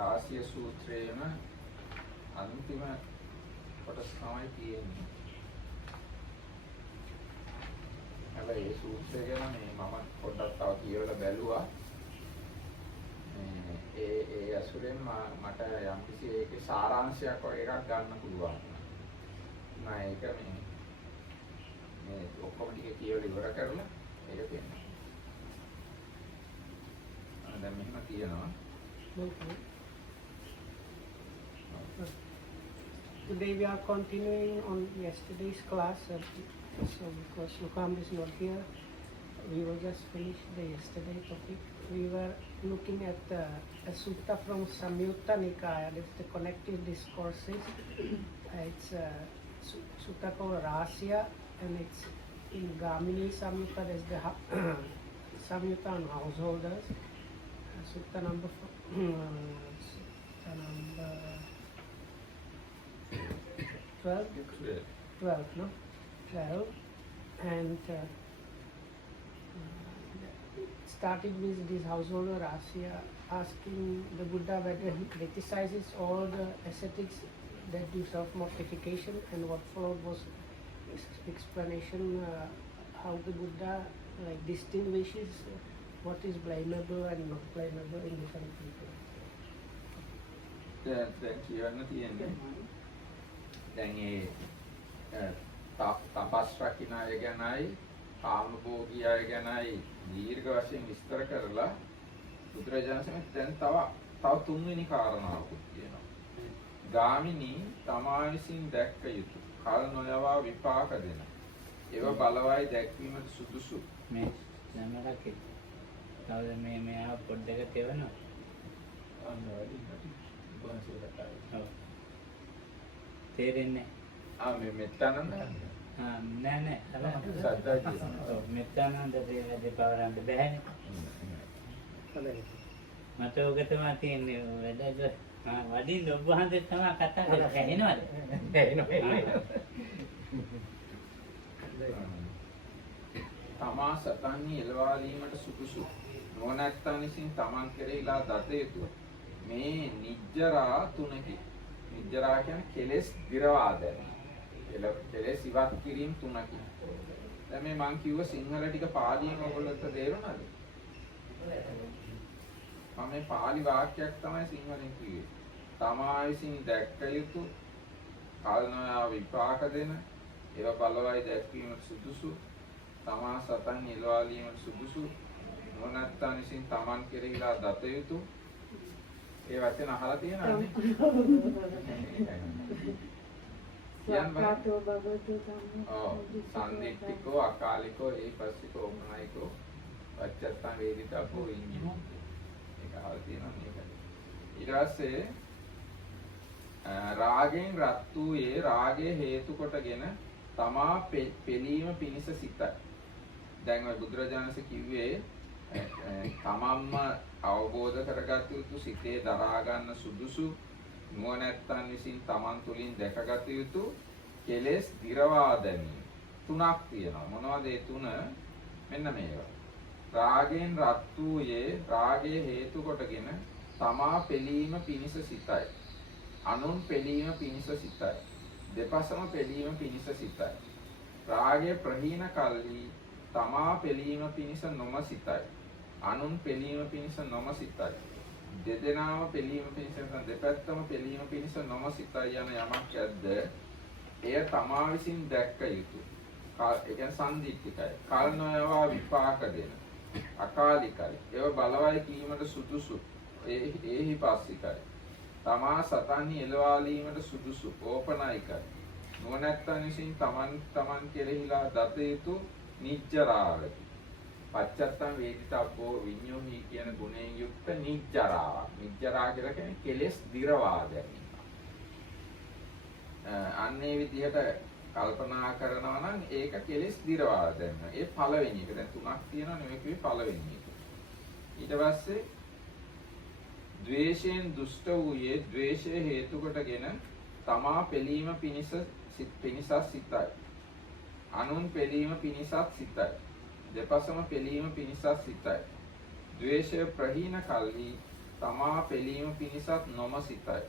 රාසිය සූත්‍රයේම අන්තිම කොටස තමයි තියෙන්නේ. හැබැයි ඒ සූත්‍රය ගැන මම පොඩ්ඩක් තව කියවලා බැලුවා. ඒ අසුරෙන් මට යම්කිසි ඒකේ සාරාංශයක් වගේ එකක් ගන්න පුළුවන්. මම ඒක මේ ඔක්කොම ටික කියවලා ඉවර කරලා ඒක දෙන්නම්. දැන් මෙහෙම කියනවා. Today we are continuing on yesterday's class. So because Lukam is not here, we will just finish the yesterday topic. We were looking at a sutta from Samyutta Nikaya. It's the connected discourses. It's a sutta called Rasya, and it's in Gamini Samyutta. There's the Samyutta on householders. Sutta number 12, no? 12, and started with this householder Rasya asking the Buddha whether he criticizes all the ascetics that do self-mortification, and what followed was explanation how the Buddha distinguishes what is blamable and not blamable in different people. දැන් කියන්න තියෙන්නේ දැන් තපස් රකින්න අය ගැනයි කාමභෝගී අය ගැනයි දීර්ඝ වශයෙන් විස්තර කරලා බුදුරජාණන් දැන් තව තුන්වෙනි කාරණාවකුත් කියනවා. ගාමිනී තමා විසින් දැක්ක යුතු කල නොයවා විපාක දෙන ඒව බලවයි දැක්වීමට සුදුසු මේ නමරක තවද මේ ආ පොඩ්ඩක තේවනවා තේරෙන්නේ මේ මෙතනද නෑ මෙතනන්ද දෙපාරන්ද බෑනේ මට ඔක තමයි තියෙන්නේ වැඩ වඩින් ඔබ වහන්සේ තමයි කතා කරන්නේ ඇහෙනවද තමා සතන්හි එළවාලීමට සුදුසු නොනැත්තන් විසින් තමන් කෙරෙහිලා දත යුතුය මේ නිජ්ජරා තුනකි. නිජ්ජරා කියන්නේ කෙලෙස් දිරවා දැමීම. කෙලෙස් ඉවත් කිරීම තුනකි. දැන් මේ මං කිව්ව සිංහල ටික පාලියෙන් ඔයගොල්ලන්ට තේරුණාද? මම මේ පාලි වාක්‍යයක් තමයි සිංහලෙන් කිව්වේ. තමා විසින් දැක්ක යුතු කල්නෝයා විපාක දෙන ඒව බලවයි දැක්වීමට සුදුසු තමා සතන් නිලවාලීමට සුදුසු නොනැත්තන් විසින් තමන් කෙරෙහිලා දත යුතු ඒ වචන අහලා තියෙනවනේ. සක්කාතෝ භගවතු ධම්මෝ සම්දික්ඛිකෝ අකාලිකෝ ඒපස්සිකෝ ඕමනයිකෝ පච්චත්තං වේදිතබ්බෝ විඤ්ඤෝ. ඒක අහලා තියෙනවා මේක. ඊට පස්සේ රාගයෙන් රත් වූයේ රාගයේ හේතු කොටගෙන තමා පෙළීම පිණිස සිතයි. දැන් ඔය බුදුරජාණන්සේ කිව්වේ තමන්ම අවබෝධ කරගත යුතු සිතේ දරා ගන්න සුදුසු නුවණැත්තන් විසින් තමන් තුළින් දැකගත යුතු කෙලෙස් දිරවා දැමීම තුනක් තියෙනවා. මොනවද ඒ තුන? මෙන්න මේවා. රාගයෙන් රත් වූයේ රාගයේ හේතු කොටගෙන තමා පෙළීම පිණිස සිතයි. අනුන් පෙළීම පිණිස සිතයි. දෙපසම පෙළීම පිණිස සිතයි. රාගය ප්‍රහීන කල්හි තමා පෙළීම පිණිස නොම සිතයි. අනුන් පෙළීම පිණිස නොම සිතයි. දෙදෙනාම පෙළීම පිණිස දෙපැත්තම පෙළීම පිණිස නොම සිතයි යන යමක් ඇද්ද එය තමා විසින් දැක්ක යුතුය. ඒ කියන්නේ සම්දික්කයි. කල් නොයවා විපාක දෙන. අකාලිකයි. ඒව බලවයි කීමට සුදුසු. ඒහි පස්සිකයි. තමා සතන්හි එළවාලීමට සුදුසු ඕපනයිකයි. නුවණැත්තන් විසින් තමන් කෙරෙහිලා දත යුතු නිජ්ජරාවකි. පච්චත්තං වේදිතබ්බෝ විඤ්ඤෝහි කියන ගුණයෙන් යුක්ත නිජ්ජරා. නිජ්ජරා කියලා කියන්නේ කෙලෙස් දිරවා දැමීම. අන්නේ විදිහට කල්පනා කරනවා නම් ඒක කෙලෙස් දිරවා දැමීම. ඒ පළවෙනි එක. දැන් තුනක් තියෙනවා නෙමෙයි කිව්වේ පළවෙනි එක. ඊට පස්සේ ද්වේෂයෙන් දුෂ්ට වූයේ ද්වේෂය හේතු කොටගෙන තමා පෙළීම පිණිස සිතයි. අනුන් පෙළීම පිණිසත් සිතයි. දෙපසම පෙළීම පිණිසත් සිතයි. ද්වේෂය ප්‍රහීන කල්හි තමා පෙළීම පිණිසත් නොම සිතයි.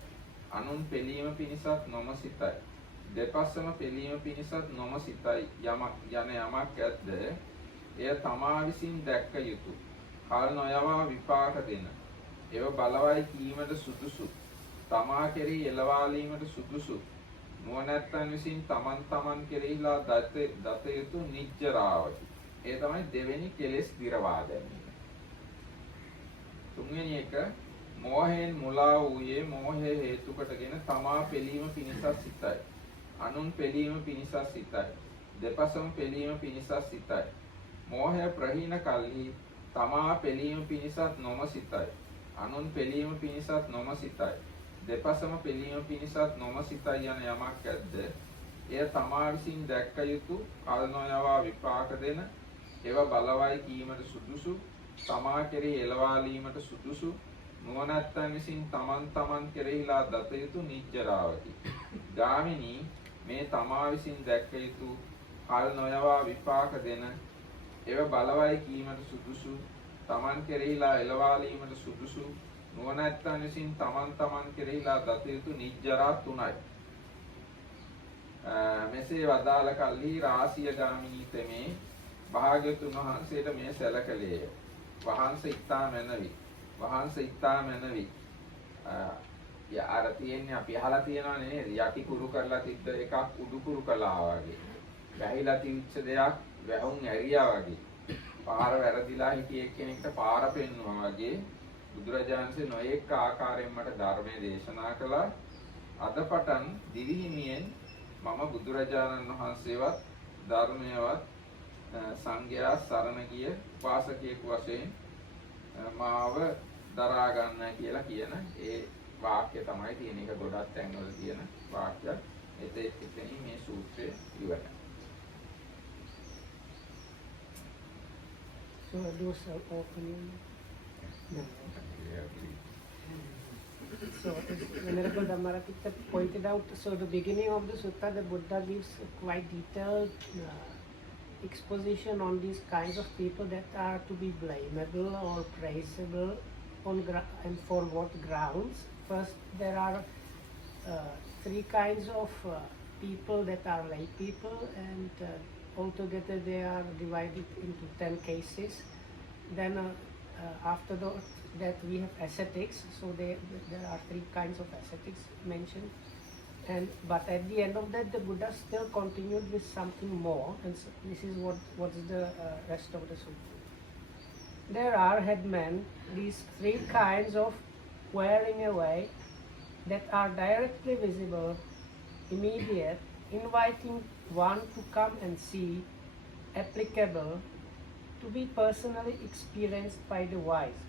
අනුන් පෙළීම පිණිසත් නොම සිතයි. දෙපස්සම පෙළීම පිණිසත් නොම සිතයි යන යමක් ඇද්ද එය තමා විසින් දැක්ක යුතු. කල් නොයවා විපාක දෙන. ඒව බලවයි කීමට සුදුසු. තමා කෙරෙහි එළවාලීමට සුදුසු. නුවණැත්තන් විසින් තමන් කෙරෙහිලා දත යුතු නිජ්ජරාවකි. ඒ තමයි දෙවෙනි කෙලෙස් දිරවා දැමීම. තුන්වෙනි එක මෝහයෙන් මුලා වූයේ මෝහය හේතු කොටගෙන තමා පෙළීම පිණිසත් සිතයි. අනුන් පෙළීම පිණිසත් සිතයි. දෙපසම පෙළීම පිණිසත් සිතයි. මෝහය ප්‍රහීන කල්හි තමා පෙළීම පිණිසත් නොම සිතයි. අනුන් පෙළීම පිණිසත් නොම සිතයි. දෙපසම පෙළීම පිණිසත් නොම සිතයි යන යමක් ඇද්ද එය තමා විසින් දැක්ක යුතු කල් නොයවා විපාක දෙන ඒව බලවයි කීමට සුදුසු තමා කෙරෙහි එළවාලීමට සුදුසු නුවණැත්තන් විසින් තමන් කෙරෙහිලා දත යුතු නිජ්ජරාවකි. ගාමිනී මේ තමා විසින් දැක්ක යුතු කල් නොයවා විපාක දෙන ඒව බලවයි කීමට සුදුසු තමන් කෙරෙහිලා එළවාලීමට සුදුසු නුවණැත්තන් විසින් තමන් කෙරෙහිලා දත යුතු නිජ්ජරා තුනයි. මෙසේ වදාළ කල්හි රාසිය ගාමිනී තෙමේ භාග්‍යවතුන් වහන්සේට මේ සැලකලේය. වහන්සේ ඉතා මැනවි. අර තියෙන්නේ අපි අහලා තියෙනවා නේද? යටි කුරු කරලා තිබ්බ එකක් උඩු කුරු කළා වගේ. වැහිලා තිබිච්ච දෙයක් වැහුම් ඇරියා වගේ. පාර වැරදිලා හිටිය කෙනෙක්ට පාර පෙන්වනවා වගේ බුදුරජාණන්සේ නොඑක ආකාරයෙන් මට ධර්මයේ දේශනා කළා. අද පටන් දිවිහිමියෙන් මම බුදුරජාණන් වහන්සේවත් ධර්මයවත් සංඝයා සරණ ගිය වාසකයෙකු වශයෙන් මාව දරා ගන්න කියලා කියන ඒ වාක්‍ය තමයි තියෙන එක. ගොඩක් තැන්වල තියෙන වාක්‍යයක්. එතෙන් මේ සූත්‍රය ඉවරයි. So those are opening. No. So Venerable Dhammarakita pointed out, so the beginning of the sutta, the Buddha gives a quite detailed exposition on these kinds of people that are to be blamable or praisable and for what grounds. First, there are three kinds of people that are lay people, and altogether they are divided into 10 cases. Then after that we have ascetics, so there are three kinds of ascetics mentioned. But at the end of that, the Buddha still continued with something more, and so this is what's the rest of the sutta. There are headmen, these three kinds of wearing away that are directly visible, immediate, inviting one to come and see, applicable, to be personally experienced by the wise.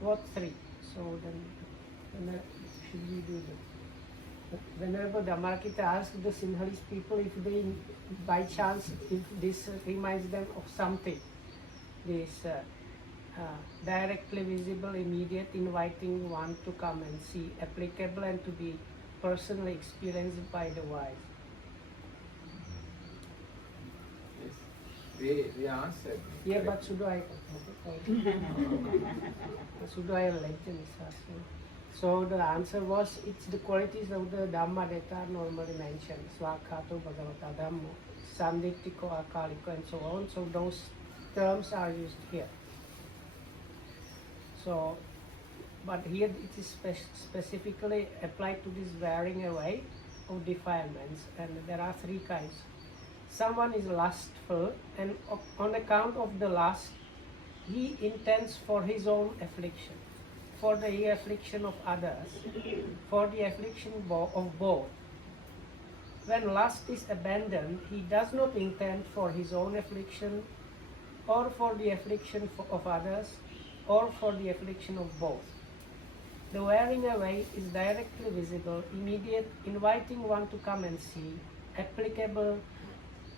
What three? So then should we do that? Venerable Dhammarakita asked the Sinhalese people if they, by chance, if this reminds them of something. This directly visible, immediate, inviting one to come and see, applicable and to be personally experienced by the wise. Yes. They answered. Yeah, but should I later this also? So the answer was, it's the qualities of the Dhamma that are normally mentioned. Swakhato Bhagavata Dhammo, Sanditiko, Akaliko, and so on. So those terms are used here. So, but here it is specifically applied to this wearing away of defilements, and there are three kinds. Someone is lustful, and on account of the lust, he intends for his own affliction, for the affliction of others, for the affliction of both. When lust is abandoned, he does not intend for his own affliction, or for the affliction of others, or for the affliction of both. The wearing away is directly visible, immediate, inviting one to come and see, applicable,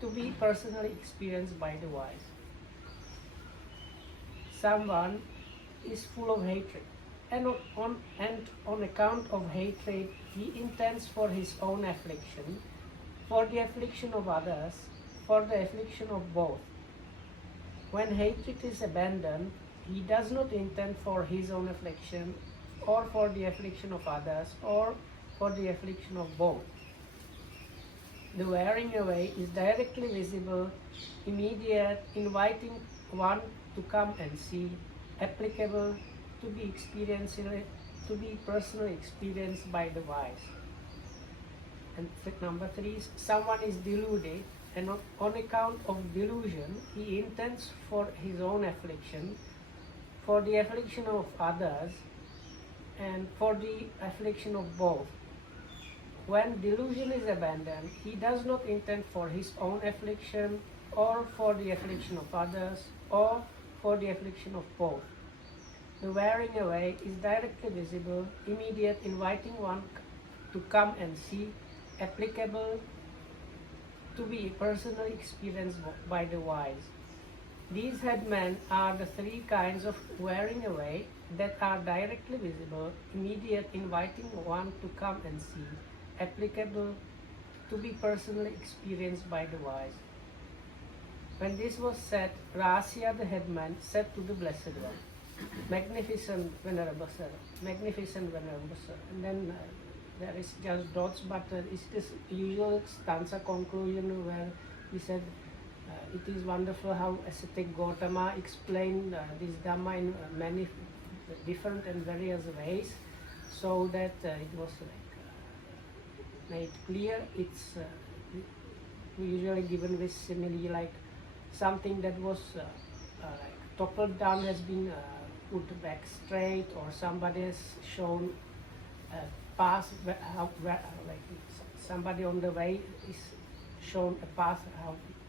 to be personally experienced by the wise. Someone is full of hatred, and on account of hatred, he intends for his own affliction, for the affliction of others, for the affliction of both. When hatred is abandoned, he does not intend for his own affliction, or for the affliction of others, or for the affliction of both. The wearing away is directly visible, immediate, inviting one to come and see, applicable, to be personally experienced by the wise. And number 3 is someone is deluded, and on account of delusion, he intends for his own affliction, for the affliction of others, and for the affliction of both. When delusion is abandoned, he does not intend for his own affliction, or for the affliction of others, or for the affliction of both. The wearing away is directly visible, immediate, inviting one to come and see, applicable, to be personally experienced by the wise. These headmen are the 3 kinds of wearing away that are directly visible, immediate, inviting one to come and see, applicable, to be personally experienced by the wise. When this was said, Rahasya the headman said to the Blessed One, Magnificent Venerable Sir, Magnificent Venerable Sir. And then there is just dots, but it's this usual stanza conclusion where he said, it is wonderful how ascetic Gautama explained this Dhamma in many different and various ways, so that it was made clear. It's usually given with simile, like something that was like toppled down has been put back straight, or somebody has shown a path, like somebody on the way is shown a path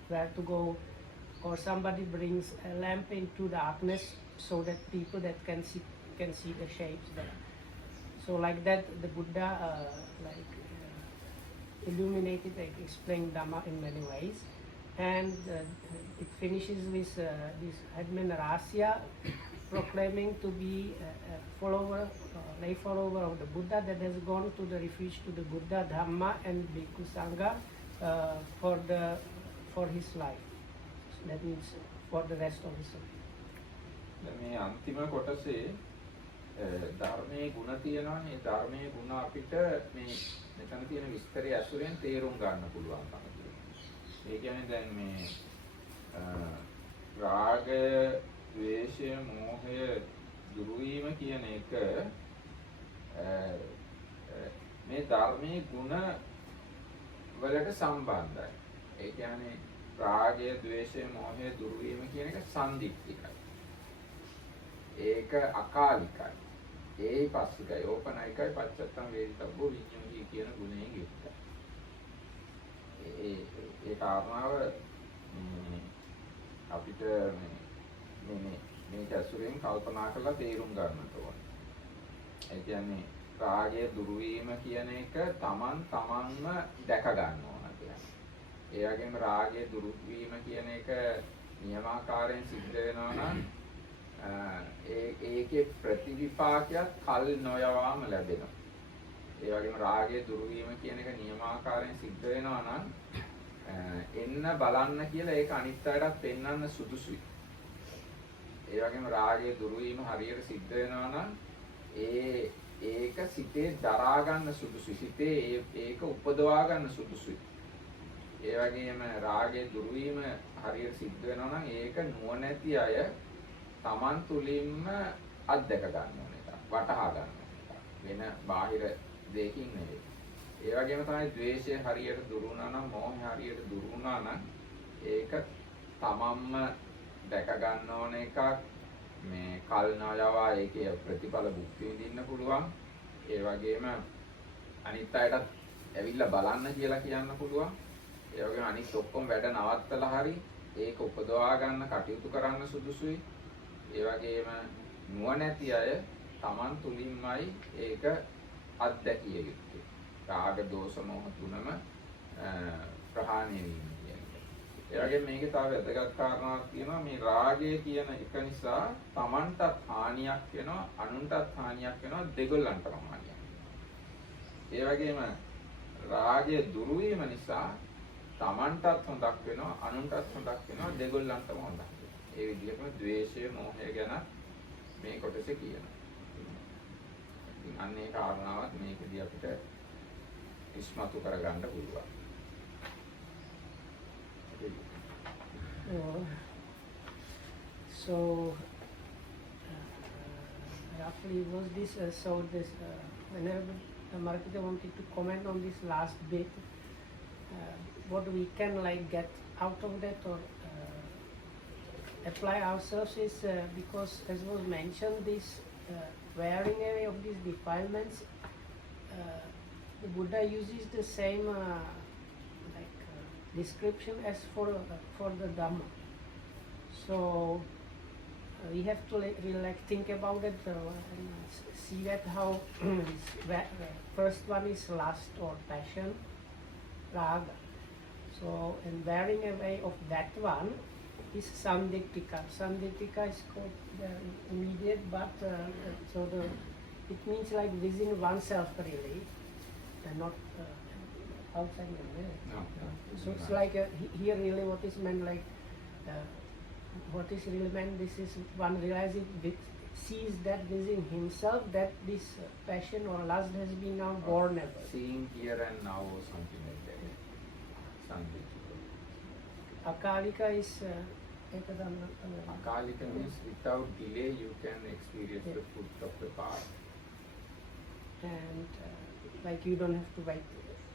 where to go, or somebody brings a lamp into darkness so that people that can see the shapes there. So like that, the Buddha illuminated, explained Dhamma in many ways. And it finishes with this headman Rahasya proclaiming to be a follower, lay follower of the Buddha that has gone to the refuge to the Buddha, Dhamma and Bhikkhu Sangha for his life. So that means for the rest of his life. මේ අන්තිම කොටසේ ධර්මයේ ගුණ තියෙනවානේ. ඒ ධර්මයේ ගුණ අපිට මේ මෙතන තියෙන විස්තරය ඇසුරෙන් තේරුම් ගන්න පුළුවන්කම තියෙනවා. ඒ කියන්නේ දැන් මේ රාගය, ද්වේෂය, මෝහය දුරු වීම කියන එක මේ ධර්මයේ ගුණ වලට සම්බන්ධයි. ඒ කියන්නේ රාගය, ද්වේෂය, මෝහය දුරු වීම කියන එක සන්දිට්ඨිකයි. ඒක අකාලිකයි. ඒ පස්සිකයි, ඕපනයිකයි, පච්චත්තං වේදිතබ්බෝ විඤ්ඤාණී කියන ගුණයෙන් යුක්තයි. ඒ කාරණාව අපිට මේ ඇසුරෙන් කල්පනා කරලා තේරුම් ගන්නට ඕනේ. ඒ කියන්නේ රාගය දුරු වීම කියන එක තමන්ම දැක ගන්න ඕන කියන්නේ. ඒ වගේම රාගය දුරු වීම කියන එක නියමාකාරයෙන් සිද්ධ වෙනවා නම් ඒකේ ප්‍රතිවිපාකයක් කල් නොයවාම ලැබෙනවා. ඒ වගේම රාගය දුරු වීම කියන එක නියමාකාරයෙන් සිද්ධ වෙනවා නම් එන්න බලන්න කියලා ඒක අනිත් අයටත් පෙන්වන්න සුදුසුයි. ඒ වගේම රාගය දුරු වීම හරියට සිද්ධ වෙනවා නම් ඒක සිතේ දරා ගන්න සුදුසුයි. සිතේ ඒක උපදවා ගන්න සුදුසුයි. ඒ වගේම රාගය දුරු වීම හරියට සිද්ධ වෙනවා නම් ඒක නුවණැති අය තමන් තුළින්ම අත්දැක ගන්න ඕන එක, වටහා ගන්න ඕන එක. වෙන බාහිර දෙයකින් නෙවෙයි. ඒ වගේම තමයි ද්වේෂය හරියට දුරු වුණා නම්, මෝහය හරියට දුරු වුණා නම් ඒක තමන්ම දැක ගන්න ඕන එකක්. මේ කල් නායවා ඒකේ ප්‍රතිඵල භුක්ති විඳින්න පුළුවන්. ඒ වගේම අනිත් අයටත් ඇවිල්ලා බලන්න කියලා කියන්න පුළුවන්. ඒ වගේම අනිත් ඔක්කොම වැඩ නවත්තලා හරි ඒක උපදවා ගන්න කටයුතු කරන්න සුදුසුයි. ඒ වගේම නුවණැති අය Taman තුලින්මයි ඒක අත්දැකිය යුත්තේ. රාග, දෝෂ, මෝහ තුනම ප්‍රහාණය වීම කියන්නේ. ඒ වගේම මේකේ තව වැදගත් කාරණාවක් තියෙනවා. මේ රාගය කියන එක නිසා Tamanටත් හානියක් වෙනවා, අනුන්ටත් හානියක් වෙනවා, දෙගොල්ලන්ටම හානියක්. ඒ වගේම රාගය දුරු වීම නිසා Tamanටත් හොඳක් වෙනවා, අනුන්ටත් හොඳක් වෙනවා, දෙගොල්ලන්ටම හොඳක්. ඒ විදිහටම ද්වේෂය, මෝහය ගැන මේ කොටසේ කියනවා. අන්න ඒ කාරණාවත් මේකදී අපිට ඉස්මතු කරගන්න පුළුවන්. So roughly was this so this whenever Markita wanted to comment on this last bit, what we can like get out of that or apply ourselves is because as was mentioned, this wearing away of these defilements, the Buddha uses the same description as for the Dhamma. So we have to really think about it and see that how first one is lust or passion, raga. So in wearing away of that one is sandittika. Sandittika is called the immediate, but it means like within oneself really, and not outside the world. No. So it's like here really what is meant like what is really meant. This is one realizes sees that within himself that this passion or lust has been now born ever. Seeing here and now or something like that. Something. Akalika is Akalika means without delay you can experience the fruit of the path. And like you don't have to wait.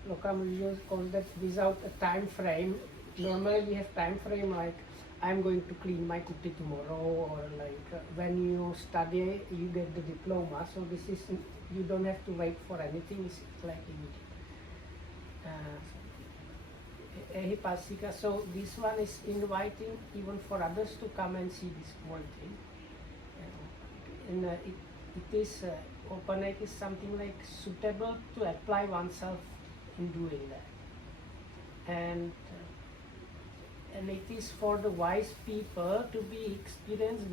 Lokam usually calls that without a time frame. Normally we have time frame like I'm going to clean my kuti tomorrow, or like when you study you get the diploma. So this is you don't have to wait for anything. It's like immediate. Ehipasika. So this one is inviting even for others to come and see this quality. And it is open is something like suitable to apply oneself in doing that. And it is for the wise people to be experienced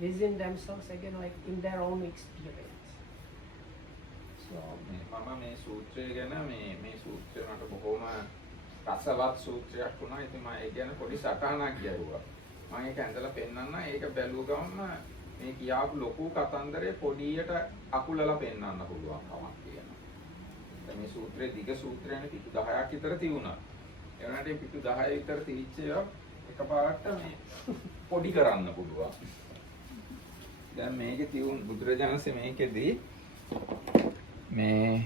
within themselves again, like in their own experience. So මම මේ සූත්‍රය ගැන මේ සූත්‍රය මට බොහොම රසවත් සූත්‍රයක් වුණා. ඉතින් මම ඒ ගැන පොඩි සටහනක් ගැහුවා. මම ඒක ඇඳලා පෙන්නන්න. ඒක බැලුව ගමන් මේ කියාපු ලොකු කතන්දරේ පොඩියට අකුලලා පෙන්නන්න පුළුවන් කමක් තියෙනවා. දැන් මේ සූත්‍රයේ දිග සූත්‍රයනේ පිටු 10ක් විතර තියුණා. ඒ වුණාට මේ පිටු 10 විතර තියච්ච ඒවා එකපාරට මේ පොඩි කරන්න පුළුවන්. දැන් මේකේ තියුණු බුදුරජාණන්සේ මේකෙදී මේ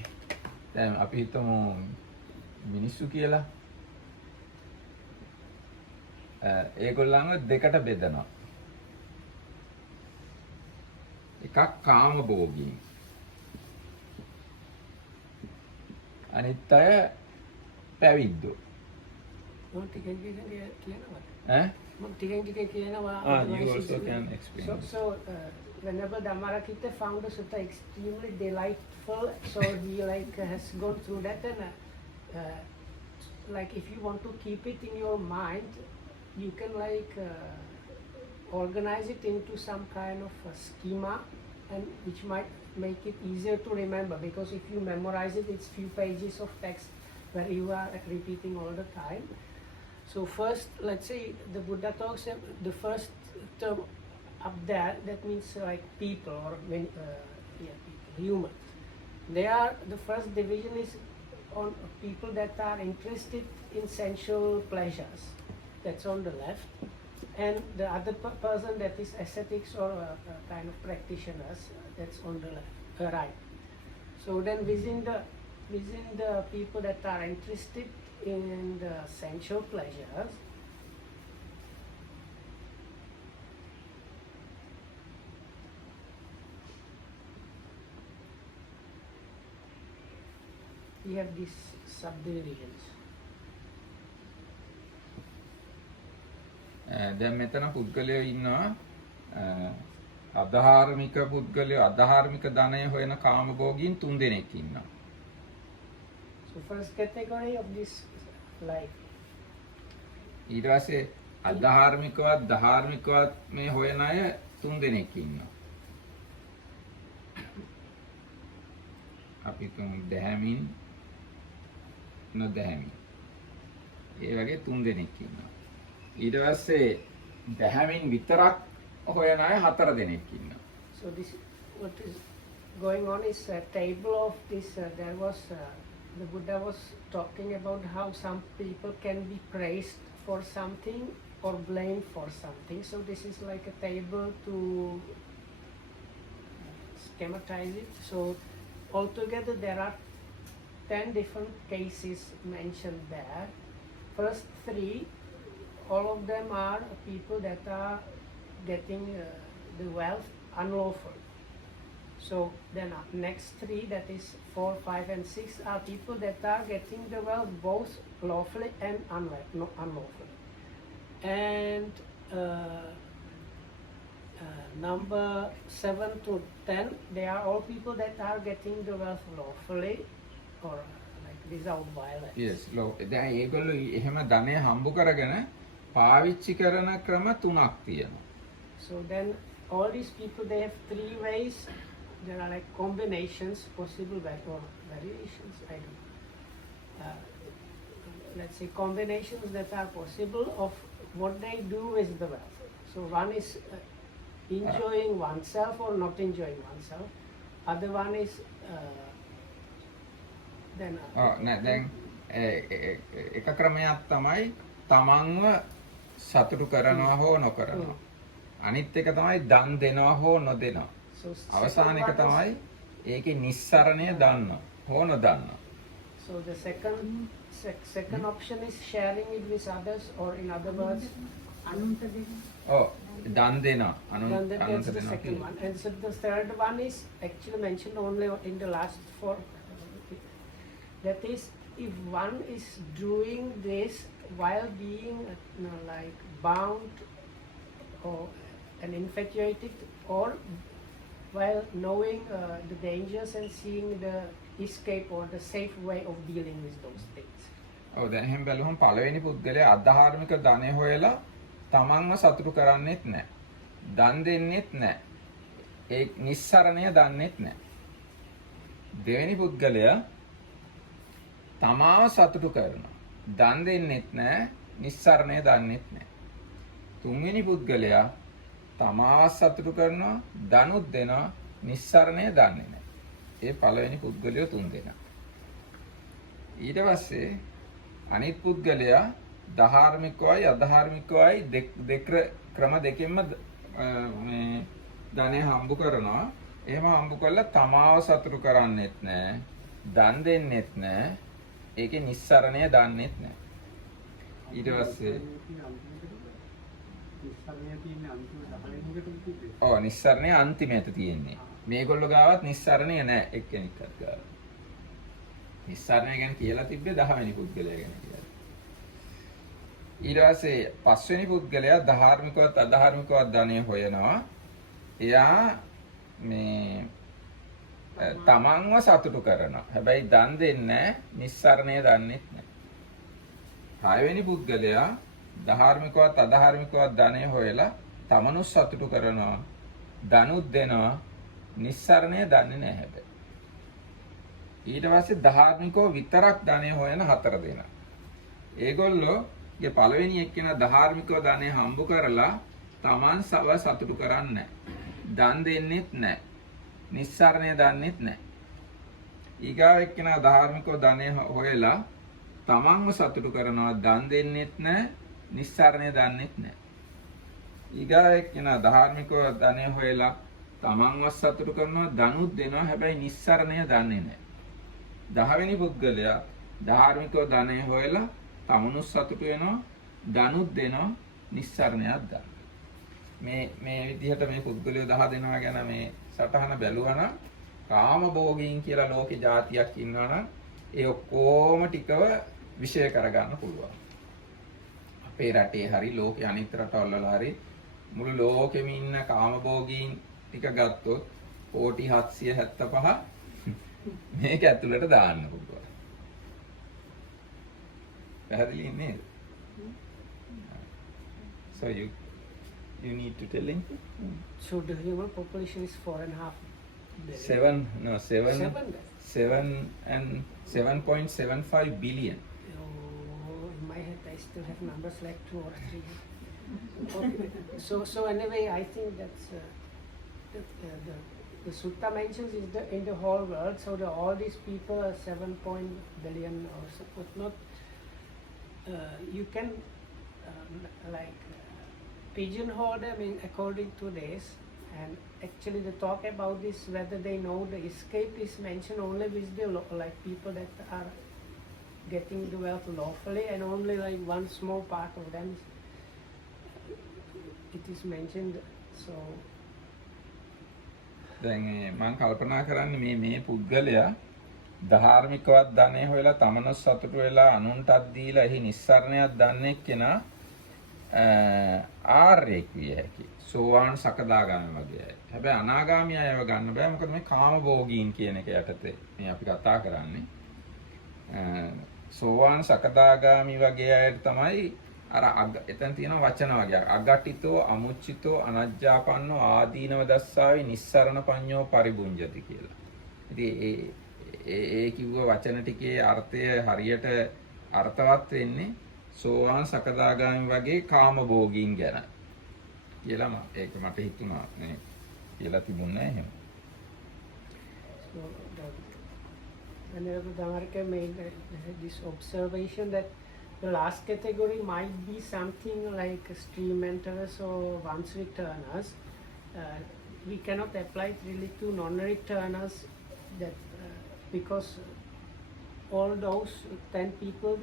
දැන් අපි හිතමු මිනිස්සු කියලා ඒගොල්ලන්ව දෙකට බෙදනවා. එකක් කාම භෝගී. අනිත් අය පැවිද්දෝ. one ticket කියනවා. ඈ? one ticket කියනවා. You also can explain. So whenever Dhammarakita found the sutta extremely delightful, so he like has gone through that and like if you want to keep it in your mind, you can like organize it into some kind of a schema, and which might make it easier to remember, because if you memorize it, it's few pages of text where you are repeating all the time. So first, let's say the Buddha talks the first term up there, that means like people or people, humans. They are, the first division is on people that are interested in sensual pleasures. That's on the left. And the other person that is ascetics or kind of practitioners, that's on the left, right. So then within the people that are interested in the sensual pleasures, we have these subdivisions. දැන් මෙතන පුද්ගලයෝ ඉන්නවා අධාර්මික පුද්ගලයෝ අධාර්මික ධනය හොයන කාමභෝගීන් 3 දෙනෙක් ඉන්නවා. So first category of this life. ඊට පස්සේ අධාර්මිකවත් ධාර්මිකවත් මේ හොයන අය 3 දෙනෙක් ඉන්නවා. අපි තුන් දැහැමින් නොදැහැමින්. ඒ වගේ 3 දෙනෙක් ඉන්නවා. ඊට පස්සේ දැහැමින් විතරක් හොයන අය 4 දෙනෙක් ඉන්නවා. So this what is going on is a table of this. There was the Buddha was talking about how some people can be praised for something or blamed for something. So this is like a table to schematize it. So altogether there are 10 different cases mentioned there. First 3, all of them are people that are getting the wealth unlawful. So then next 3, that is 4, 5 and 6, are people that are getting the wealth both lawfully and unlawfully. And number 7 to 10, they are all people that are getting the wealth lawfully or like without violence. yes දැන් ඒගොල්ලෝ එහෙම ධනය හම්බ කරගෙන පාවිච්චි කරන ක්‍රම 3ක් තියෙනවා. So then all these people, they have 3 ways. There are like combinations, possible or variations, I don't know. Let's say combinations that are possible of what they do with the wealth. So one is enjoying oneself or not enjoying oneself. Other one is then නෑ දැන් එක ක්‍රමයක් තමයි තමන්ව සතුටු කරනවා හෝ නොකරනවා. අනිත් එක තමයි දන් දෙනවා හෝ නොදෙනවා. so අවසාන එක තමයි ඒකේ නිස්සරණය දන්නවා හෝ නොදන්නවා. So the second option is sharing it with others, or in other words, අනුන්ට දෙන්න. ඔව් දන් දෙනවා. then that's අනුන්ට the දෙනවා second one. And so the third one is actually mentioned only in the last 4. That is, if one is doing this while being like bound or and infatuated, or while knowing the dangers and seeing the escape or the safe way of dealing with those things. ඔව් දැන් එහෙම බැලුවම පළවෙනි පුද්ගලයා අධාර්මික ධනෙ හොයලා තමන්ව සතුටු කරන්නේත් නැහැ. දන් දෙන්නෙත් නැහැ. ඒ නිස්සරණය දන්නෙත් නැහැ. දෙවෙනි පුද්ගලයා තමාව සතුටු කරනවා. දන් දෙන්නෙත් නැහැ. නිස්සරණය දන්නෙත් නැහැ. තුන්වෙනි පුද්ගලයා තමාව සතුටු කරනවා, දනුත් දෙනවා, නිස්සරණය දන්නේ නැහැ. ඒ පළවෙනි පුද්ගලයෝ 3 දෙනා. ඊට පස්සේ අනිත් පුද්ගලයා ධාර්මිකවයි අධාර්මිකවයි ක්‍රම දෙකෙන්ම මේ ධනෙ හම්බ කරනවා. එහෙම හම්බ කළා තමාව සතුටු කරන්නේත් නැහැ, දන් දෙන්නෙත් නැහැ, ඒකේ නිස්සරණය දන්නෙත් නැහැ. ඊට පස්සේ නිස්සරණය අන්තිමයට තියෙන්නේ. මේගොල්ලෝ ගාවත් නිස්සරණය නැහැ එක්කෙනෙක්වත් ගාව. නිස්සරණය ගැන කියලා තිබ්බේ 10 වෙනි පුද්ගලයා ගැන කියලා. ඊට පස්සේ 5 වෙනි පුද්ගලයා ධාර්මිකවත් අධාර්මිකවත් ධනෙ හොයනවා. එයා මේ තමන්ව සතුටු කරනවා. හැබැයි දන් දෙන්නේ නැහැ, නිස්සරණය දන්නෙත් නැහැ. 6 වෙනි පුද්ගලයා ධාර්මිකවත් අධාර්මිකවත් ධනෙ හොයලා තමනුත් සතුටු කරනවා, දනුත් දෙනවා, නිස්සරණය දන්නේ නැහැ හැබැයි. ඊට පස්සේ ධාර්මිකව විතරක් ධනෙ හොයන 4 දෙනා. ඒගොල්ලෝගේ පළවෙනි එක්කෙනා ධාර්මිකව ධනෙ හම්බ කරලා තමන් සතුටු කරන්නේ නැහැ. දන් දෙන්නෙත් නැහැ. නිස්සරණය දන්නෙත් නැහැ. ඊගාව එක්කෙනා ධාර්මිකව ධනෙ හොයලා තමන්ව සතුටු කරනවා, දන් දෙන්නෙත් නැහැ, නිස්සරණය දන්නෙත් නැහැ. ඊගාව එක්කෙනා ධාර්මිකව ධනෙ හොයලා තමන්ව සතුටු කරනවා, දනුත් දෙනවා, හැබැයි නිස්සරණය දන්නේ නැහැ. 10 වෙනි පුද්ගලයා ධාර්මිකව ධනෙ හොයලා තමනුත් සතුටු වෙනවා, දනුත් දෙනවා, නිස්සරණයක් දන්නවා. මේ විදිහට මේ පුද්ගලයෝ 10 දෙනා ගැන මේ සටහන බැලුවා නම් කාම භෝගීන් කියලා ලෝකේ જાතියක් ඉන්නවා නම් ඒ ඔක්කොම ටිකව විෂය කරගන්න පුළුවන්. අපේ රටේ හරි ලෝකේ අනිත් රටවල් වල හරි මුළු ලෝකෙම ඉන්න කාම භෝගීන් ටික ගත්තොත් කෝටි 775 මේක ඇතුළට දාන්න පුළුවන්. පැහැදිලි නේද? So you need to tell him. So the human population is 4.5 billion. 7.75 billion. Oh, in my head I still have numbers like 2 or 3. Okay. So anyway, I think that's the sutta mentions is in the whole world. So all these people are 7 billion or so whatnot. You can pigeonhole them in according to this. And actually, the talk about this, whether they know the escape, is mentioned only with the people that are getting the wealth lawfully, and only like one small part of them it is mentioned. So දැන් මම කල්පනා කරන්නේ මේ පුද්ගලයා ධාර්මිකවත් ධනෙ හොයලා තමනුත් සතුටු වෙලා අනුන්ටත් දීලා එහි නිස්සරණයක් දන්නේ කෙනා ආර්යෙක් විය හැකි. සෝවාන් සකදාගාමී වගේ අය. හැබැයි අනාගාමී අයව ගන්න බෑ. මොකද මේ කාමභෝගීන් කියන එක යටතේ මේ අපි කතා කරන්නේ. සෝවාන් සකදාගාමී වගේ අයට තමයි අර එතන තියෙන වචන වගේ අගටිතෝ අමුච්චිතෝ අනජ්ජාපන්නෝ ආදීනව දස්සාවේ නිස්සරණ පඤ්ඤෝ පරිබුඤ්ජති කියලා. ඉතින් ඒ කිව්ව වචන ටිකේ අර්ථය හරියට අර්ථවත් වෙන්නේ සෝවාන් සකදාගාමී වගේ කාමභෝගීන් ගැන කියලා ඒක මට හිතුණා නේ කියලා තිබුණේ එහෙම. So Venerable Dhammika made this observation that the last category might be something like stream enterers or once returners. We cannot apply it really to non-returners that because all those 10 people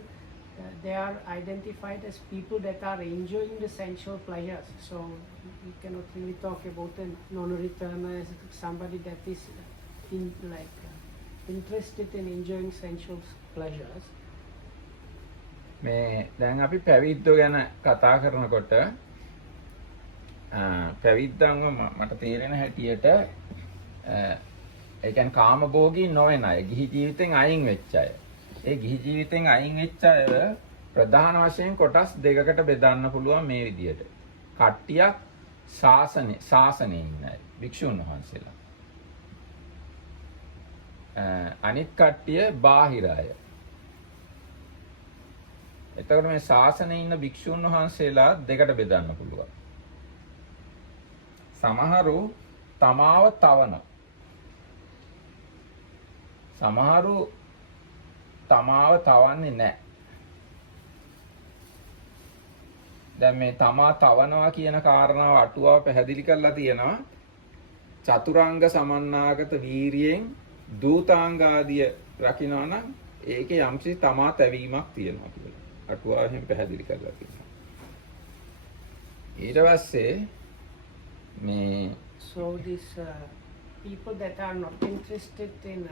they are identified as people that are enjoying the sensual pleasures. So we cannot really talk about a non-returner as somebody that is interested in enjoying sensual pleasures. මේ දැන් අපි පැවිද්දෝ ගැන කතා කරනකොට පැවිද්දන්ව මට තේරෙන හැටියට ඒ කියන්නේ කාමභෝගී නොවන අය, ගිහි ජීවිතෙන් අයින් වෙච්ච අය. ඒ ගිහි ජීවිතෙන් අයින් වෙච්ච අය ප්‍රධාන වශයෙන් කොටස් දෙකකට බෙදන්න පුළුවන් මේ විදිහට. කට්ටියක් ශාසනයේ ඉන්න අය, භික්ෂුන් වහන්සේලා. අනිත් කට්ටිය බාහිර අය. එතකොට මේ ශාසනයේ ඉන්න භික්ෂුන් වහන්සේලා දෙකට බෙදන්න පුළුවන්. සමහරු තමාව තවනවා. සමහරු තමාව තවන්නේ නැහැ. දැන් මේ තමා තවනවා කියන කාරණාව අටුවාව පැහැදිලි කරලා තියෙනවා. චතුරාංග සමන්නාගත වීරියෙන් දූතාංග ආදිය රකින්නවා නම් ඒකේ යම්කිසි තමා තැවීමක් තියෙනවා කියලා. අටුවාව එහෙම පැහැදිලි කරලා තියෙනවා. ඊට පස්සේ මේ So these people that are not interested in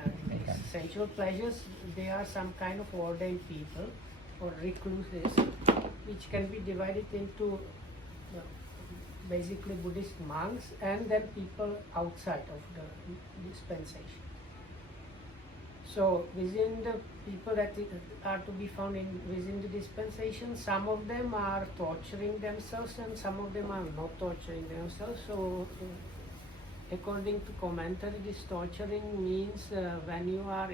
sensual pleasures, they are some kind of ordained people or recluses, which can be divided into basically Buddhist monks and then people outside of the dispensation. So within the people that are to be found within the dispensation, some of them are torturing themselves and some of them are not torturing themselves. So according to commentary, this torturing means when you are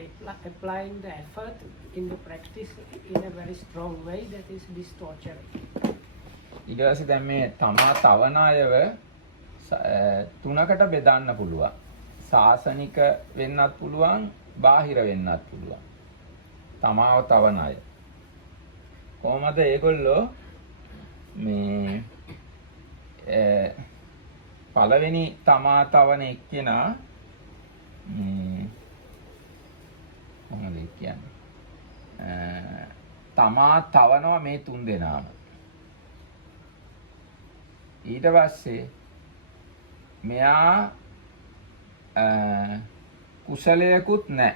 applying the effort in the practice in a very strong way, that is this torturing. ඊට පස්සේ දැන් මේ තමා තවන අයව තුනකට බෙදන්න පුළුවන්. ශාසනික වෙන්නත් පුළුවන්, බාහිර වෙන්නත් පුළුවන්. තමාව තවන අය. කොහොමද ඒගොල්ලෝ මේ පළවෙනි තමා තවන එක්කෙනා කොහොමද කියන්නේ? තමා තවනවා මේ තුන් දෙනාම. ඊට පස්සේ මෙයා කුසලයකුත් නැහැ.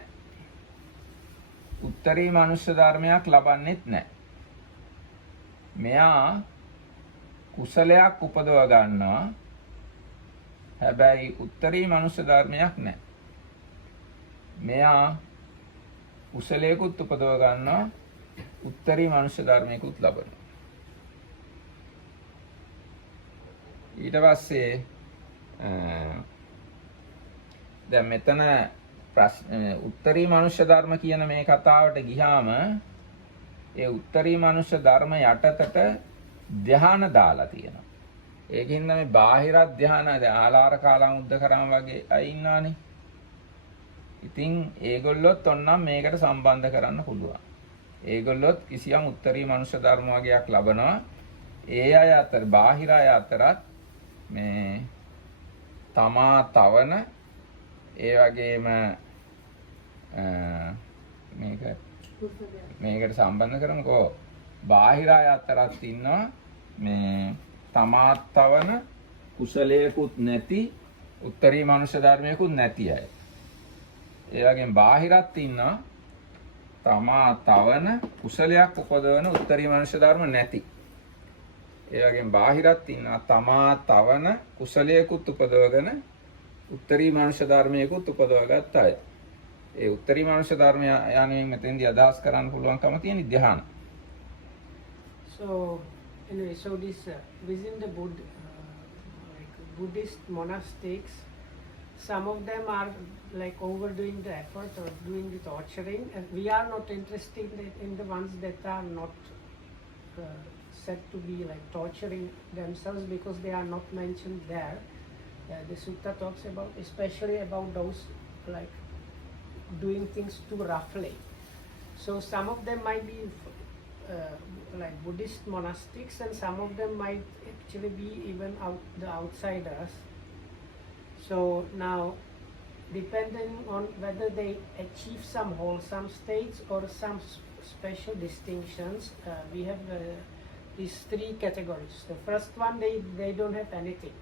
උත්තරී මනුෂ්‍ය ධර්මයක් ලබන්නෙත් නැහැ. මෙයා කුසලයක් උපදව ගන්නවා. හැබැයි උත්තරී මනුෂ්‍ය ධර්මයක් නැහැ. මෙයා කුසලයකුත් උපදව ගන්නවා. උත්තරී මනුෂ්‍ය ධර්මයකුත් ලබනවා. ඊට පස්සේ දැන් මෙතන උත්තරී මනුෂ්‍ය ධර්ම කියන මේ කතාවට ගියාම ඒ උත්තරී මනුෂ්‍ය ධර්ම යටතට ධ්‍යාන දාලා තියෙනවා. ඒකින්ද මේ බාහිර ධ්‍යාන දැන් ආලාර කාලාමුද්ද කරාම වගේ අය ඉන්නවනේ. ඉතින් ඒගොල්ලොත් ඔන්නම් මේකට සම්බන්ධ කරන්න පුළුවන්. ඒගොල්ලොත් කිසියම් උත්තරී මනුෂ්‍ය ධර්ම වගේක් ලබනවා. ඒ අය අතර බාහිර අය අතරත් මේ තමා තවන ඒ වගේම මේකට සම්බන්ධ කරමුකෝ බාහිර අය අතරත් ඉන්නවා මේ තමා තවන කුසලයකුත් නැති උත්තරී මනුෂ්‍ය ධර්මයකුත් නැති අය. ඒ වගේම බාහිරත් ඉන්නවා තමා තවන කුසලයක් උපදවන උත්තරී මනුෂ්‍ය ධර්ම නැති. ඒ වගේම බාහිරත් ඉන්නවා තමා තවන කුසලයකුත් උපදවගෙන උත්තරී මනුෂ්‍ය ධර්මයකුත් උපදවගත් අය. ඒ උත්තරී මනුෂ්‍ය ධර්මය යනුවෙන් මෙතෙන්දී අදහස් කරන්න පුළුවන්කම තියෙන ධ්‍යාන. So anyway, so this within the like Buddhist monastics, some of them are like overdoing the effort or doing the torturing, and we are not interested in the ones that are not said to be like torturing themselves because they are not mentioned there. The sutta talks about, especially about those like doing things too roughly. So some of them might be like Buddhist monastics, and some of them might actually be even the outsiders. So now, depending on whether they achieve some wholesome states or some special distinctions, we have these three categories. The first one, they don't have anything.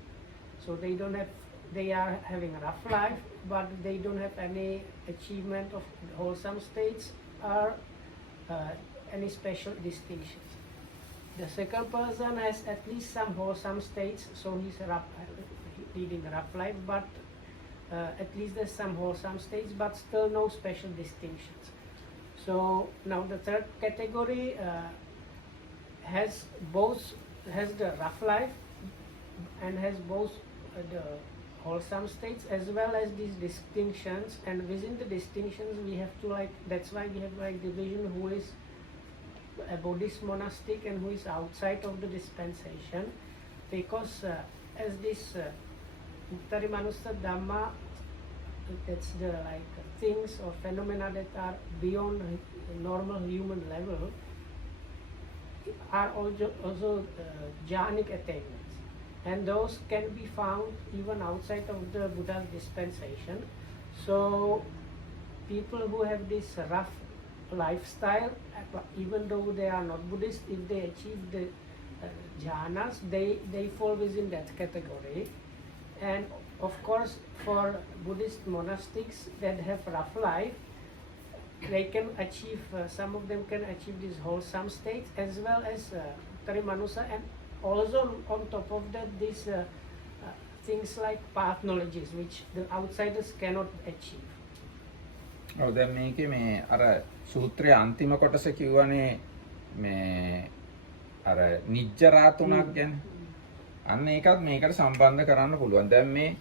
So they are having a rough life, but they don't have any achievement of wholesome states or any special distinctions. The second person has at least some wholesome states, so he's leading a rough life, but at least there's some wholesome states, but still no special distinctions. So now the third category has the rough life and has both the wholesome states as well as these distinctions, and within the distinctions we have to that's why we have division who is a Buddhist monastic and who is outside of the dispensation, because as this Uttari Manusa Dhamma, that's the things or phenomena that are beyond normal human level, are also jhanic attainments, and those can be found even outside of the Buddha's dispensation. So people who have this rough lifestyle, even though they are not Buddhist, if they achieve the jhanas, they fall within that category. And of course, for Buddhist monastics that have rough life, they can achieve, some of them can achieve these wholesome states as well as Uttari Manusa, and also on top of that these things like path knowledges which the outsiders cannot achieve. ඔව් දැන් මේකේ මේ අර සූත්‍රයේ අන්තිම කොටස කිව්වනේ මේ අර නිජ්ජරා තුනක් ගැන. අන්න ඒකත් මේකට සම්බන්ධ කරන්න පුළුවන්. දැන් මේ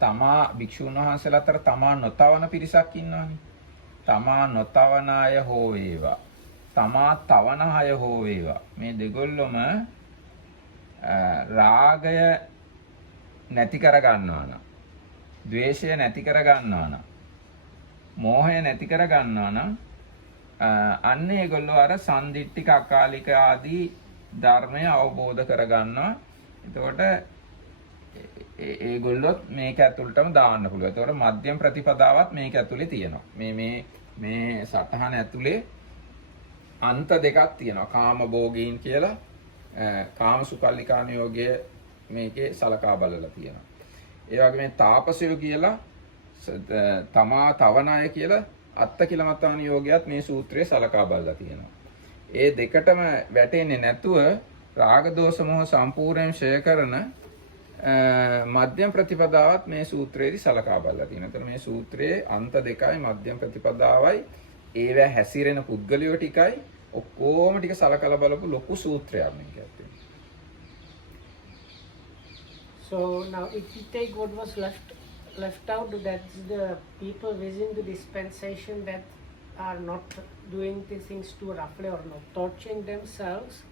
තමා භික්ෂුන් වහන්සේලා අතර තමා නොතවන පිරිසක් ඉන්නවනේ. තමා නොතවන අය හෝ වේවා, තමා තවන අය හෝ වේවා, මේ දෙගොල්ලොම රාගය නැති කර ගන්නවා නම්, ද්වේෂය නැති කර ගන්නවා නම්, මෝහය නැති කර ගන්නවා නම්, අන්න ඒගොල්ලෝ අර සන්දිට්ඨික අකාලික ආදී ධර්මය අවබෝධ කර ගන්නවා. එතකොට ඒගොල්ලොත් මේක ඇතුළටම දාන්න පුළුවන්. එතකොට මධ්‍යම ප්‍රතිපදාවත් මේක ඇතුලේ තියෙනවා. මේ සතහන ඇතුලේ අන්ත දෙකක් තියෙනවා. කාම භෝගීන් කියලා කාම සුකල්ලිකාන යෝගය මේකේ සලකා බලලා තියෙනවා. ඒ වගේ මේ තාපසයෝ කියලා තමා තවන අය කියලා අත්තකිලමතාන යෝගයත් මේ සූත්‍රයේ සලකා බලලා තියෙනවා. ඒ දෙකටම වැටෙන්නේ නැතුව රාග දෝෂ මොහ සම්පූර්ණයෙන් ඡය කරන මධ්‍යම ප්‍රතිපදාවත් මේ සූත්‍රයේදී සලකා බලලා තියෙනවා. එතන මේ සූත්‍රයේ අන්ත දෙකයි මධ්‍යම ප්‍රතිපදාවයි ඒව හැසිරෙන පුද්ගලියෝ ටිකයි ඔක්කොම ටික සලකලා බලපු ලොකු සූත්‍රයක් මේක ඇත්තේ. So now if we take what was left out, that's the people within the dispensation that are not doing the things too roughly or not torturing themselves,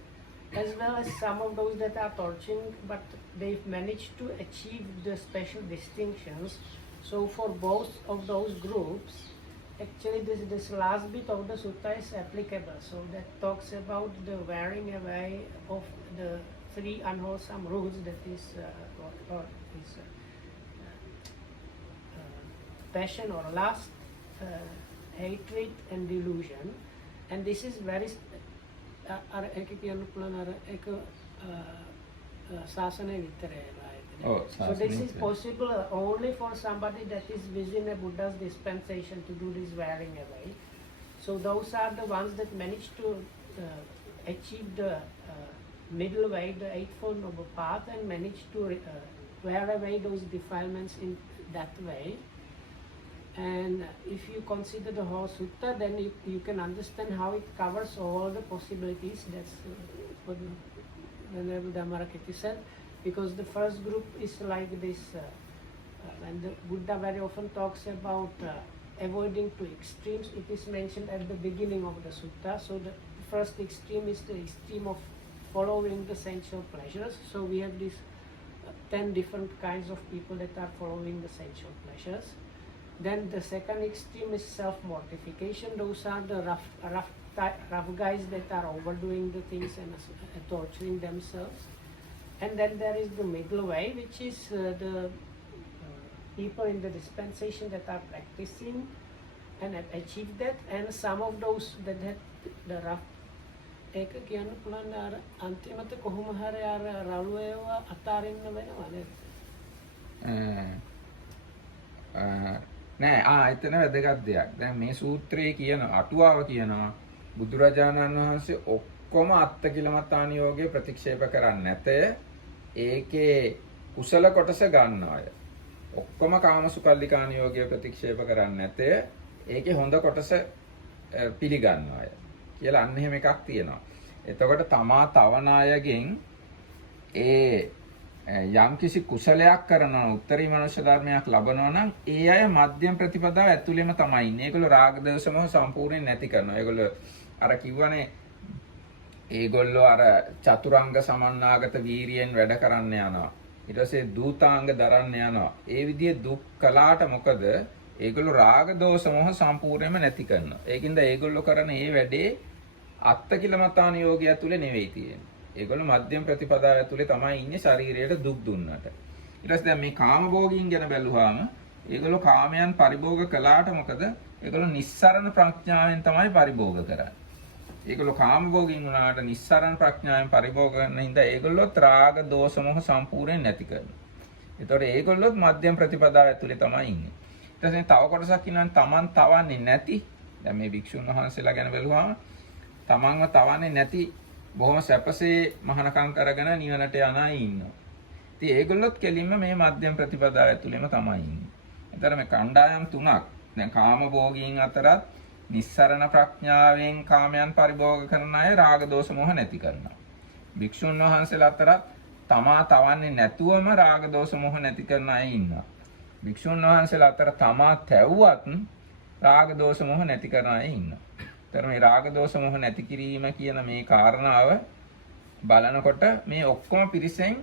as well as some of those that are torching, but they've managed to achieve the special distinctions. So for both of those groups, actually this last bit of the sutta is applicable. So that talks about the wearing away of the three unwholesome roots, that is passion or lust, hatred and delusion. And this is very අර එක කියන්න පුළුවන් අර එක ශාසනය විතරයි. So this is possible only for somebody that is within a Buddha's dispensation to do this wearing away. So those are the ones that manage to achieve the middle way, the Eightfold Noble Path, and manage to wear away those defilements in that way. And if you consider the whole sutta, then you can understand how it covers all the possibilities. That's what Venerable Dhammarakita said. Because the first group is like this, and the Buddha very often talks about avoiding two extremes. It is mentioned at the beginning of the sutta. So the first extreme is the extreme of following the sensual pleasures. So we have these 10 different kinds of people that are following the sensual pleasures. Then the second extreme is self-mortification. Those are the rough guys that are overdoing the things and torturing themselves. And then there is the middle way, which is the people in the dispensation that are practicing and have achieved that. And some of those that have the rough, ඒක කියන්න පුළුවන් අර අන්තිමට කොහොම හරි අර රළු ඒවා අතාරින්න වෙනවා නේද? නෑ එතන වැදගත් දෙයක්. දැන් මේ සූත්‍රයේ කියන අටුවාව කියනවා බුදුරජාණන් වහන්සේ ඔක්කොම අත්කිලමතානියෝගය ප්‍රතික්ෂේප කරන්නේ නැතය. ඒකේ කුසල කොටස ගන්නවාය. ඔක්කොම කාමසුකල්ලිකානියෝගය ප්‍රතික්ෂේප කරන්නේ නැතය. ඒකේ හොඳ කොටස පිළිගන්නවාය. කියලා අන්න එහෙම එකක් තියෙනවා. එතකොට තමා තවන අයගෙන් ඒ යම් කිසි කුසලයක් කරනවා උත්තරී මනුෂ්‍ය ධර්මයක් ලබනවා නම් ඒ අය මධ්‍යම ප්‍රතිපදාව ඇතුළේම තමයි ඉන්නේ. ඒගොල්ලෝ රාග දේශ මොහ සම්පූර්ණයෙන් නැති කරනවා. ඒගොල්ලෝ අර කිව්වනේ ඒගොල්ලෝ අර චතුරංග සමන්නාගත වීරියෙන් වැඩ කරන්න යනවා. ඊට පස්සේ දූතාංග දරන්න යනවා. ඒ විදිහේ දුක් කලාට මොකද ඒගොල්ලෝ රාග දෝෂ මොහ සම්පූර්ණයෙන්ම නැති කරනවා. ඒකින්ද ඒගොල්ලෝ කරන මේ වැඩේ අත්කිලමතාන යෝගය ඇතුලේ නෙවෙයි තියෙන්නේ. ඒගොල්ලෝ මධ්‍යම ප්‍රතිපදාව ඇතුලේ තමයි ඉන්නේ ශරීරයට දුක් දුන්නට. ඊට පස්සේ දැන් මේ කාම භෝගීන් ගැන බැලුවාම ඒගොල්ලෝ කාමයන් පරිභෝග කළාට මොකද? ඒගොල්ලෝ නිස්සරණ ප්‍රඥාවෙන් තමයි පරිභෝග කරන්නේ. ඒගොල්ලෝ කාම භෝගීන් වුණාට නිස්සරණ ප්‍රඥාවෙන් පරිභෝග කරන හින්දා ඒගොල්ලෝ ත්‍රාග දෝෂ මොහ සම්පූර්ණයෙන් නැති කරනවා. ඒතකොට ඒගොල්ලොත් මධ්‍යම ප්‍රතිපදාව ඇතුලේ තමයි ඉන්නේ. ඊට පස්සේ තව කොටසක් ඉන්නවනේ Taman තවන්නේ නැති. දැන් මේ භික්ෂුන් වහන්සේලා ගැන බැලුවාම තමන්ව තවන්නේ නැති බොහොම සැපසේ මහානකම් කරගෙන නිවනට යන අය ඉන්නවා. ඉතින් ඒගොල්ලොත් කෙලින්ම මේ මධ්‍යම ප්‍රතිපදාව ඇතුළේම තමයි ඉන්නේ. ඒතර මේ කණ්ඩායම් තුනක්. දැන් කාම භෝගීන් අතරත් නිස්සරණ ප්‍රඥාවෙන් කාමයන් පරිභෝග කරන අය රාග දෝෂ මොහ නැති කරනවා. භික්ෂුන් වහන්සේලා අතරත් තමා තවන්නේ නැතුවම රාග දෝෂ මොහ නැති කරන අය ඉන්නවා. භික්ෂුන් වහන්සේලා අතර තමා තැවුවත් රාග දෝෂ මොහ නැති කරන අය ඉන්නවා. මේ රාග දෝෂ මොහ නැති කිරීම කියන මේ කාරණාව බලනකොට මේ ඔක්කොම පිරිසෙන්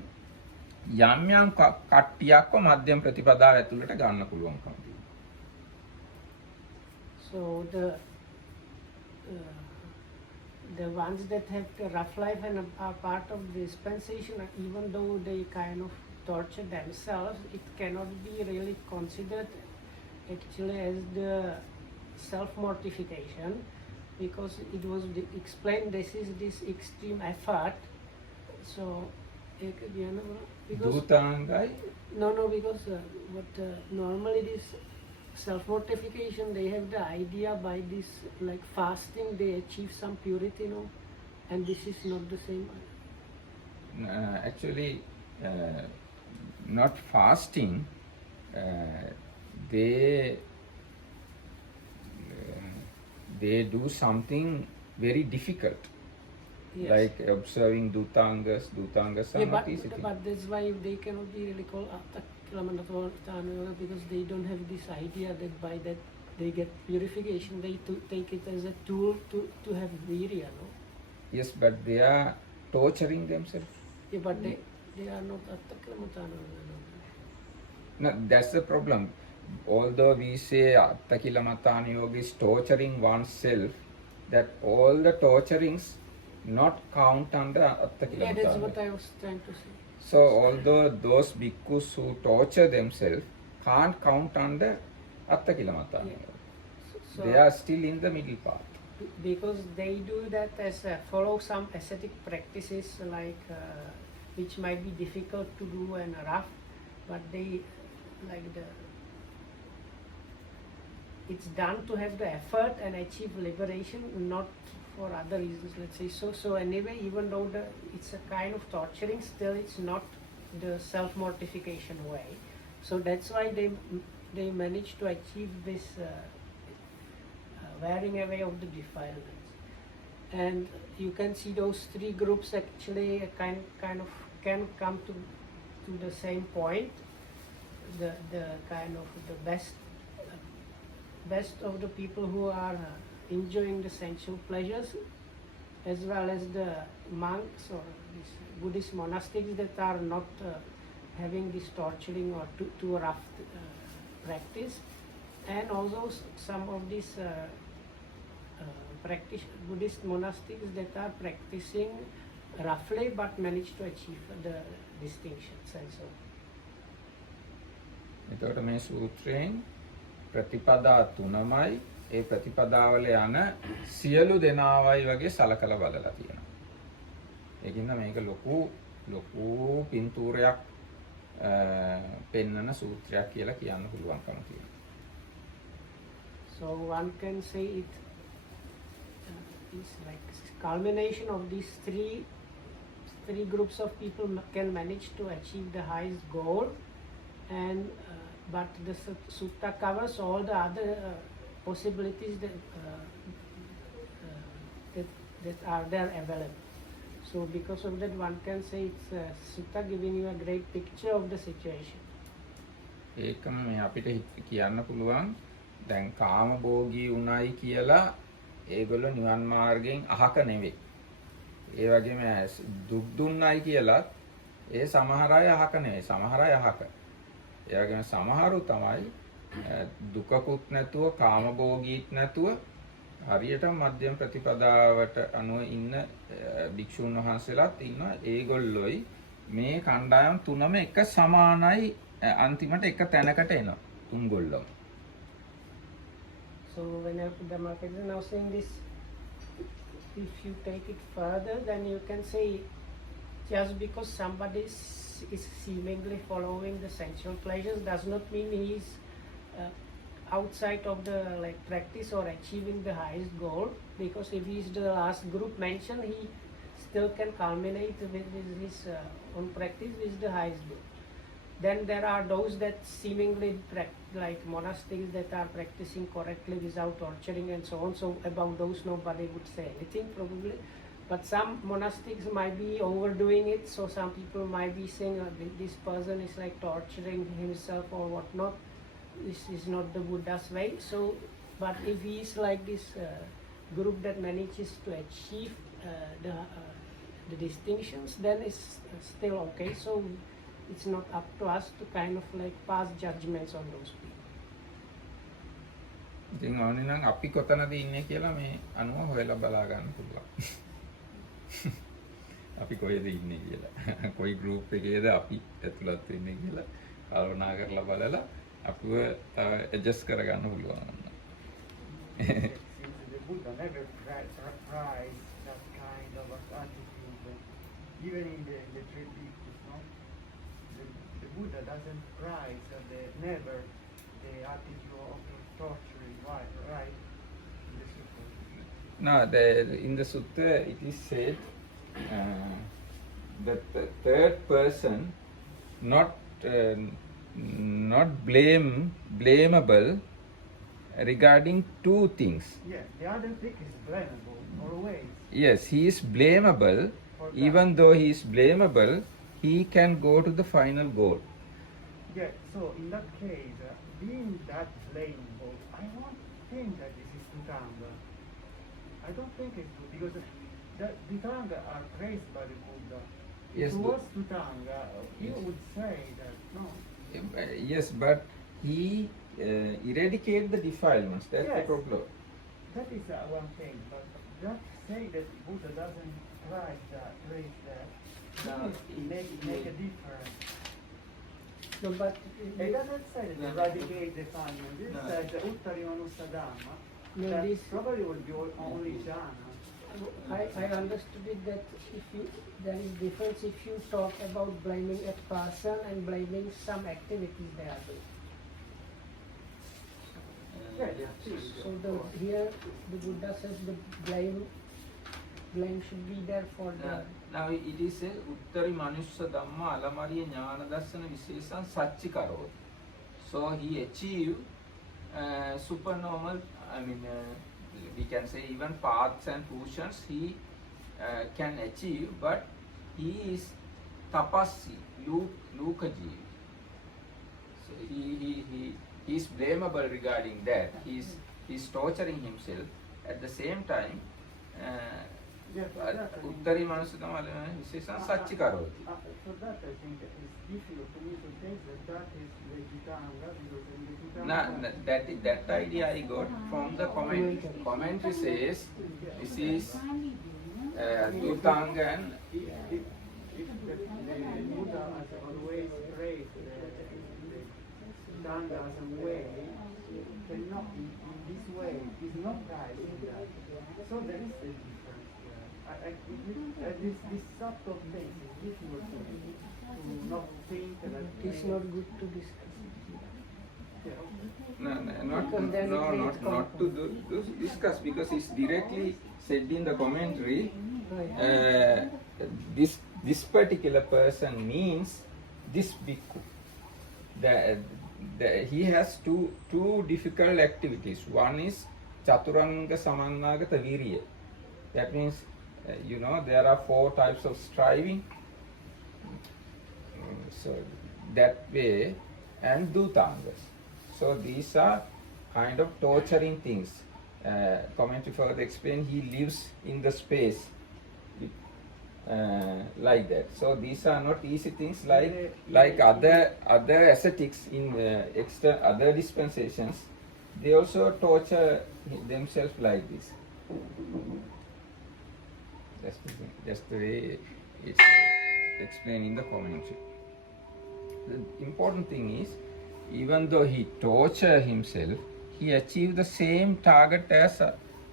යම් යම් කට්ටියක්ව මධ්‍යම ප්‍රතිපදාව ඇතුළට ගන්න පුළුවන්කම තියෙනවා. So the ones that have the rough life and are part of the dispensation, even though they kind of torture themselves, it cannot be really considered actually as the self-mortification. Because it was explained this is this extreme effort. So because no because what normally this self-mortification, they have the idea by this like fasting they achieve some purity, and this is not the same. Actually not fasting, they do something very difficult, Yes. like observing Dhutanga Samadhi. But that's why they cannot be really called Attakkilamanatana, because they don't have this idea that by that they get purification. They take it as a tool to have virya, no? Yes, but they are torturing themselves. Yeah, but they are not Attakilamatana. No, that's the problem. Although we say Attakila Matana Yoga is torturing oneself, that all the torturings not count under Attakila Yeah, that's Matana. what I was trying to say. So although those bhikkhus who torture themselves can't count under Attakila Matana Yeah. Yoga. So, They are still in the middle path. because they do that as follow some ascetic practices like which might be difficult to do and rough, but they like it's done to have the effort and achieve liberation, not for other reasons, let's say. So anyway, even though it's a kind of torturing, still it's not the self-mortification way. So that's why they manage to achieve this wearing away of the defilements. And you can see those three groups actually kind of can come to the same point. The kind of the best of the people who are enjoying the sensual pleasures, as well as the monks or these Buddhist monastics that are not having this torturing or too rough practice, and also some of these Buddhist monastics that are practicing roughly but manage to achieve the distinctions and so on. එතකොට මේ සූත්‍රයෙන් ප්‍රතිපදා තුනමයි ඒ ප්‍රතිපදාවල යන සියලු දෙනාවයි වගේ සලකලා බලලා තියෙනවා. ඒකින්ද මේක ලොකු පින්තූරයක් පෙන්වන සූත්‍රයක් කියලා කියන්න පුළුවන්කම තියෙනවා. So one can say it is like culmination of these three groups of people can manage to achieve the highest goal, and but the sutta covers all the other possibilities that are there available. So because of that, one can say it's sutta giving you a great picture of the situation. ඒකම මේ අපිට කියන්න පුළුවන් දැන් කාමභෝගී උණයි කියලා ඒගොල්ලෝ නිවන් මාර්ගයෙන් අහක නෙවෙයි. ඒ වගේම දුක් දුන්නයි කියලා ඒ සමහර අය අහක නෙවෙයි. සමහර අය අහක. ඒ වගේම සමහරු තමයි දුකකුත් නැතුව කාමභෝගීත් නැතුව හරියට මධ්‍යම ප්‍රතිපදාවට අනුව ඉන්න භික්ෂුන් වහන්සේලාත් ඉන්නවා. ඒගොල්ලොයි මේ කණ්ඩායම් තුනම එක සමානයි අන්තිමට එක තැනකට එනවා. තුන්ගොල්ලම. So when Dhammapada is now saying this, if you take it further, then you can say just because somebody is seemingly following the sensual pleasures does not mean he is outside of the practice or achieving the highest goal. Because if he is the last group mentioned, he still can culminate with his own practice with the highest goal. Then there are those that seemingly like monastics that are practicing correctly without torturing and so on. So about those nobody would say anything probably. But some monastics might be overdoing it. So some people might be saying this person is like torturing himself or whatnot. This is not the Buddha's way. So, but if he is like this group that manages to achieve the distinctions, then it's still okay. So it's not up to us to kind of pass judgments on those people. ඉතින් ඕනේ නම් අපි කොතනද ඉන්නේ කියලා මේ අනුව හොයලා බලා ගන්න පුළුවන්. අපි කොහෙද ඉන්නේ කියලා. කොයි group එකේද අපි ඇතුළත් වෙන්නේ කියලා කල්පනා කරලා බලලා අපිව adjust කරගන්න පුළුවන්. The Buddha never prized that kind of attitude, even in the three bhikkhus, no? The Buddha doesn't prize never the attitude of torturing, right? In the sutta. No, in the sutta it is said that the third person not blamable regarding two things. Yeah, the other thing is blamable always. Yes, he is blamable. Even though he is blamable, he can go to the final goal. Yeah, so in that case, being that blamable, I don't think that this is Sutanga. I don't think it's good because that Dhutanga are praised by the Buddha. Yes, If it was Dhutanga, he Yes. would say that no. Yes, but he eradicate the defilements. That's the Yes. problem. That is one thing, but that say that Buddha doesn't praise that, No, make a difference. No, but It doesn't say that No. eradicate defilement. It No. says the Uttari Manusa Dhamma. No, That this- probably would be only jhana. I understood it that if you there is difference if you talk about blaming a person and blaming some activities they are doing. So here the Buddha says the blame should be there for the Now it is a Uttari Manushya Dhamma Alamariya Jnana Darsana Viseshan Satchi Karoti. So he achieved supernormal, we can say even paths and fusions he can achieve, but he is tapassi, lukaji. So he is blamable regarding that. He is torturing himself. At the same time, Uttari Manusudama Viseshan Satchi Karoti. For that I think it's difficult for me to think that is the Dhutanga because in the Dhutanga That idea I got from the comment. Commentary says this is Dhutanga and if the Buddha has always praised the Dhutanga as a way, cannot in this way is not right in that. So there is a difference there. This subtle thing is difficult to not think that it's not good to discuss. not to discuss because it's directly said in the commentary. This particular person means this bhikkhu. He has two difficult activities. One is Chaturanga Samannagata Virya. That means, there are 4 types of striving. So that way, and Dhutangas. So these are kind of torturing things. Commentary further explain, he lives in the space like that. So these are not easy things like other ascetics in other dispensations. They also torture themselves like this. That's the way it's explained in the commentary. The important thing is, even though he tortured himself, he achieved the same target as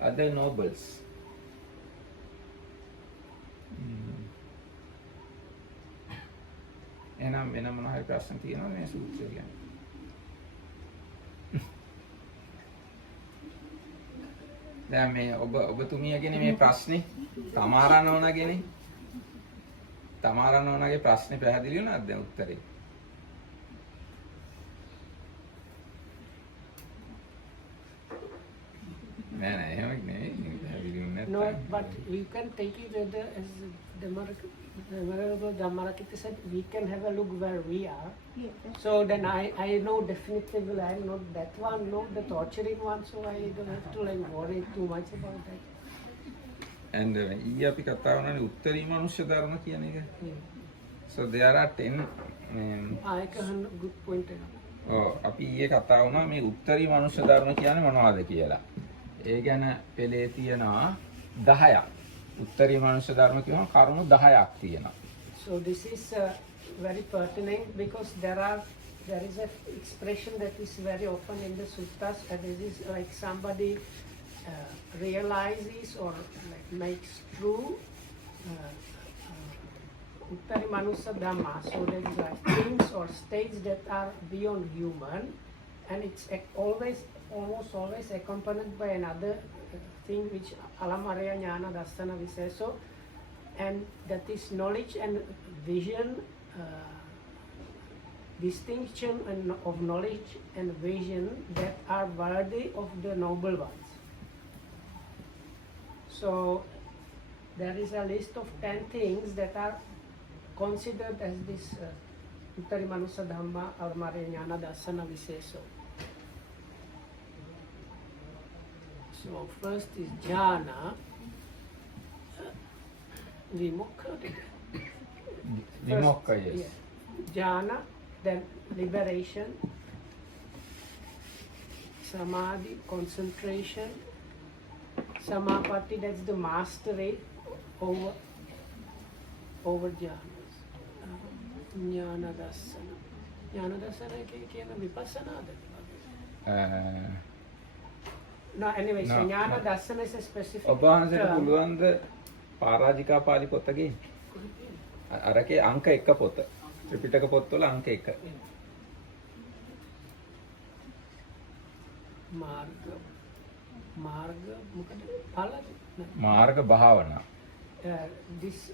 other nobles. එනම් වෙන මොන හරි ප්‍රශ්න තියෙනවද මේ සූත්‍රය ගැන? දැන් මේ ඔබතුමියගෙන මේ ප්‍රශ්නේ තමාරා නෝනාගේ ප්‍රශ්නේ පැහැදිලි වුණාද දැන් උත්තරේ? නෑ එහෙම නෙවෙයි පැහැදිලි වුණ No, නැත්නම්. but we can take it as the Venerable Dhammarakita said, we can have a look where we are. So then I know definitively I am not that one, not the torturing one, so I don't have to worry too much about that. And ඊයේ අපි කතා වුණානේ උත්තරී මනුෂ්‍ය ධර්ම කියන එක. So there are 10 I can good point. අපි ඊයේ කතා වුණා මේ උත්තරී මනුෂ්‍ය ධර්ම කියන්නේ මොනවද කියලා. ඒ ගැන පෙළේ තියෙනවා 10ක්. උත්තරී මනුෂ්‍ය ධර්ම කියනවා කරුණු 10ක් තියෙනවා. So this is very pertinent because there is an expression that is very often in the suttas, and this is like somebody realizes or like makes true Uttari Manusa Dhamma. So there is like things or states that are beyond human, and it's almost always accompanied by another thing which Alamariya Jnana Darsana Viseso, and that is knowledge and vision, distinction of knowledge and vision that are worthy of the noble ones. So there is a list of 10 things that are considered as this Uttari Manusa Dhamma Alamariya Jnana Darsana Viseso. So first is jhana. Vimukha. Vimokka, yes. Yeah. Jhana, then liberation, samadhi, concentration, samapatti, that's the mastery over jhanas. Jnana dassana. Jnana dassana කියන විපස්සනාද? No, anyway, so No, jnana no. dassana is a specific ඔබ වහන්සේට term. පුළුවන්ද පරාජිකා පාළි පොත ගේන්න? අරකේ අංක 1 පොත. ත්‍රිපිටක පොත්වල අංක 1. මාර්ග මොකද? ඵල මාර්ග භාවනා. this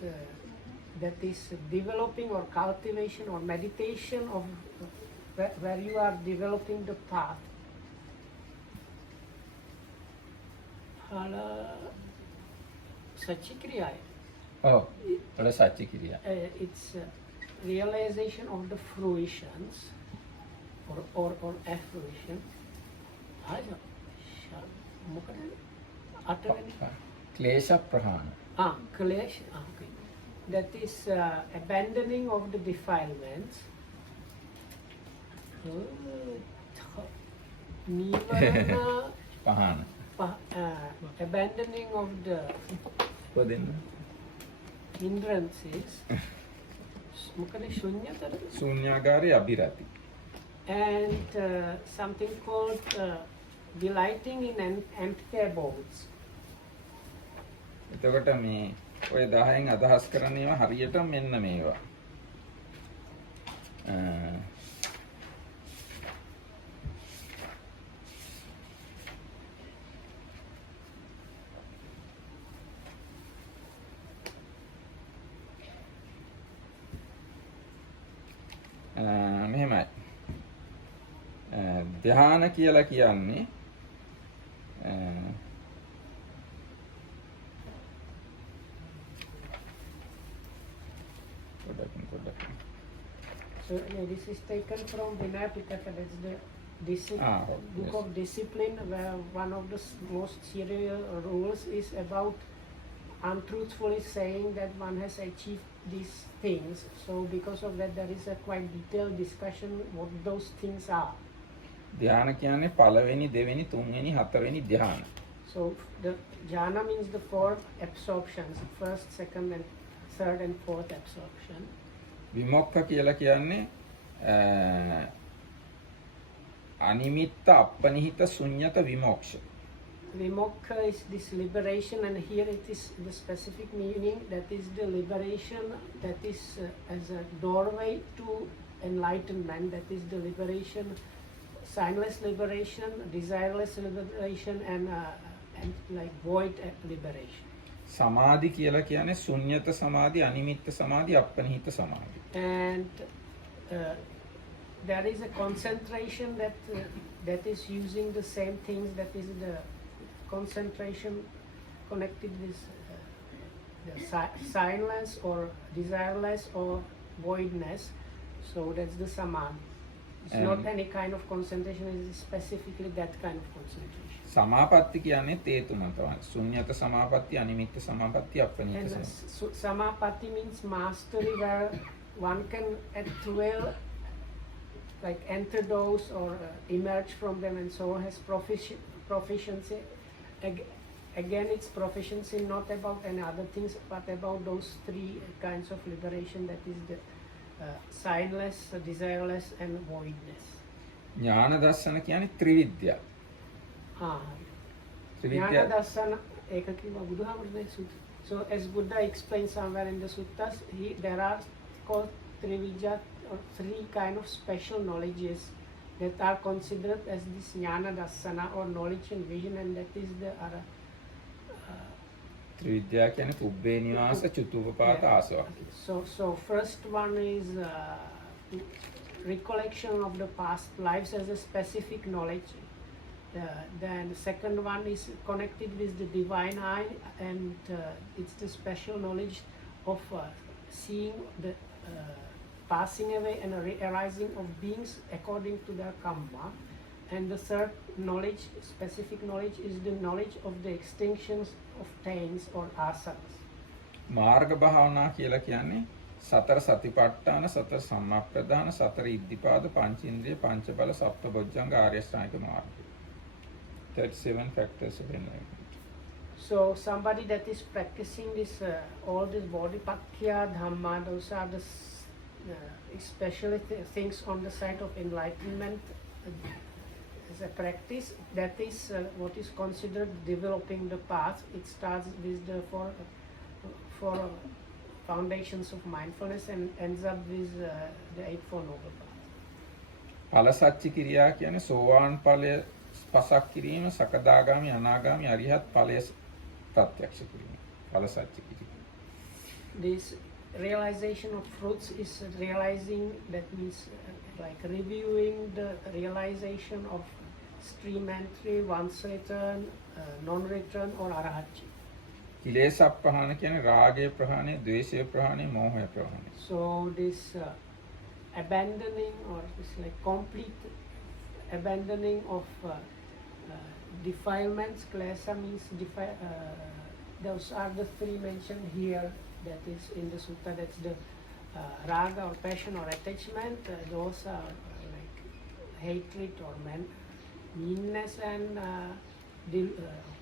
that is developing or cultivation or meditation of where you are developing the path. Hala Sachikriya. ඔව්. වල සත්‍ය කිරියා. It's realization of the fruitions or fruition. Aja. මොකද? අටවෙනි ක්ලේශ ප්‍රහාණ. Klesh. Okay. That is abandoning of the defilements. Nivarana, පහාණ. abandoning of the පොදෙන්න. hindrances. මොකද ශුන්‍යතර? ශූන්‍යාකාරී අභිරති. And something called delighting in empty abodes. එතකොට මේ ඔය 10න් අදහස් කරන්නේවා හරියට මෙන්න මේවා. මෙහෙමයි. ධ්‍යාන කියලා කියන්නේ So this is taken from Vinaya Pitaka, that's the book yes. of discipline, where one of the most serious rules is about untruthfully saying that one has achieved these things. So because of that, there is a quite detailed discussion what those things are. ධ්‍යාන කියන්නේ පළවෙනි, දෙවෙනි, තුන්වෙනි, හතරවෙනි ධ්‍යාන. So the jhana means the four absorptions, first, second, and third and fourth absorption. විමුක්ඛ කියලා කියන්නේ අනිමිත්ත අපනිහිත ශුන්්‍යත විමෝක්ෂ. Vimokha is this liberation, and here it is the specific meaning, that is the liberation that is as a doorway to enlightenment, that is the liberation, signless liberation, desireless liberation, and like void liberation. සමාධි කියලා කියන්නේ ශුන්්‍යත සමාධි, අනිමිත්ත සමාධි, අපනිහිත සමාධි. And there is a concentration that is using the same things, that is the concentration connected with the signless or desireless or voidness. So that's the samadhi. It's not any kind of concentration, it is specifically that kind of concentration. සමාපatti කියන්නේ තේ තුන තමයි. ශුන්්‍යත සමාපatti, අනිමිත්ත සමාපatti, අපනිහිත And සමාපatti. samapatti means mastery, where one can at will like enter those or emerge from them, and so has proficiency. Again, it's proficiency not about any other things, but about those three kinds of liberation, that is the signless, desireless, and voidness. ඥාන දර්ශන කියන්නේ ත්‍රිවිද්‍යා. Jnana Darsana, eka kiwa Buddhahamurne Sutta. So as Buddha explains somewhere in the suttas, there are called Trividya, or three kind of special knowledges that are considered as this Jnana Darsana, or knowledge and vision, and that is the ත්‍රිවිද්‍යා කියන්නේ පුබ්බේ නිවාස චතුප්පපාත ආසව. So first one is recollection of the past lives as a specific knowledge. Then the second one is connected with the divine eye, and it's the special knowledge of seeing the passing away and arising of beings according to their karma. And the third knowledge, specific knowledge, is the knowledge of the extinctions of pains or asanas. මාර්ග භාවනා කියලා කියන්නේ සතර සතිපට්ඨාන, සතර සම්මාප්‍රදාන, සතර ඉද්ධිපාද, පංචේන්ද්‍රිය, පංච බල, සප්ත බොජ්ජංග ආර්ය ශ්‍රාණික මාර්ගය. 37 factors of enlightenment. So somebody that is practicing this, all this bodhipatya dhamma, those are the especially things on the side of enlightenment as a practice. That is what is considered developing the path. It starts with the four foundations of mindfulness and ends up with the Eightfold Noble Path. ඵලසච්ච කිරියා කියන්නේ සෝවාන් ඵලය පසක් කිරීම, සකදාගාමි, අනාගාමි, අරිහත් ඵලය ප්‍රත්‍යක්ෂ කිරීම. ඵලසච්ච කිරිය. This realization of fruits is realizing, that means like reviewing the realization of stream entry, once return, non-return or arahatchi. කිලේශ අප්‍රහාණ කියන්නේ රාගය ප්‍රහාණය, ද්වේෂය ප්‍රහාණය, මෝහය ප්‍රහාණය. So this abandoning, or this like complete abandoning of defilements. Klesa means those are the three mentioned here. That is in the sutta. That's the raga or passion or attachment. Those are like hatred or meanness and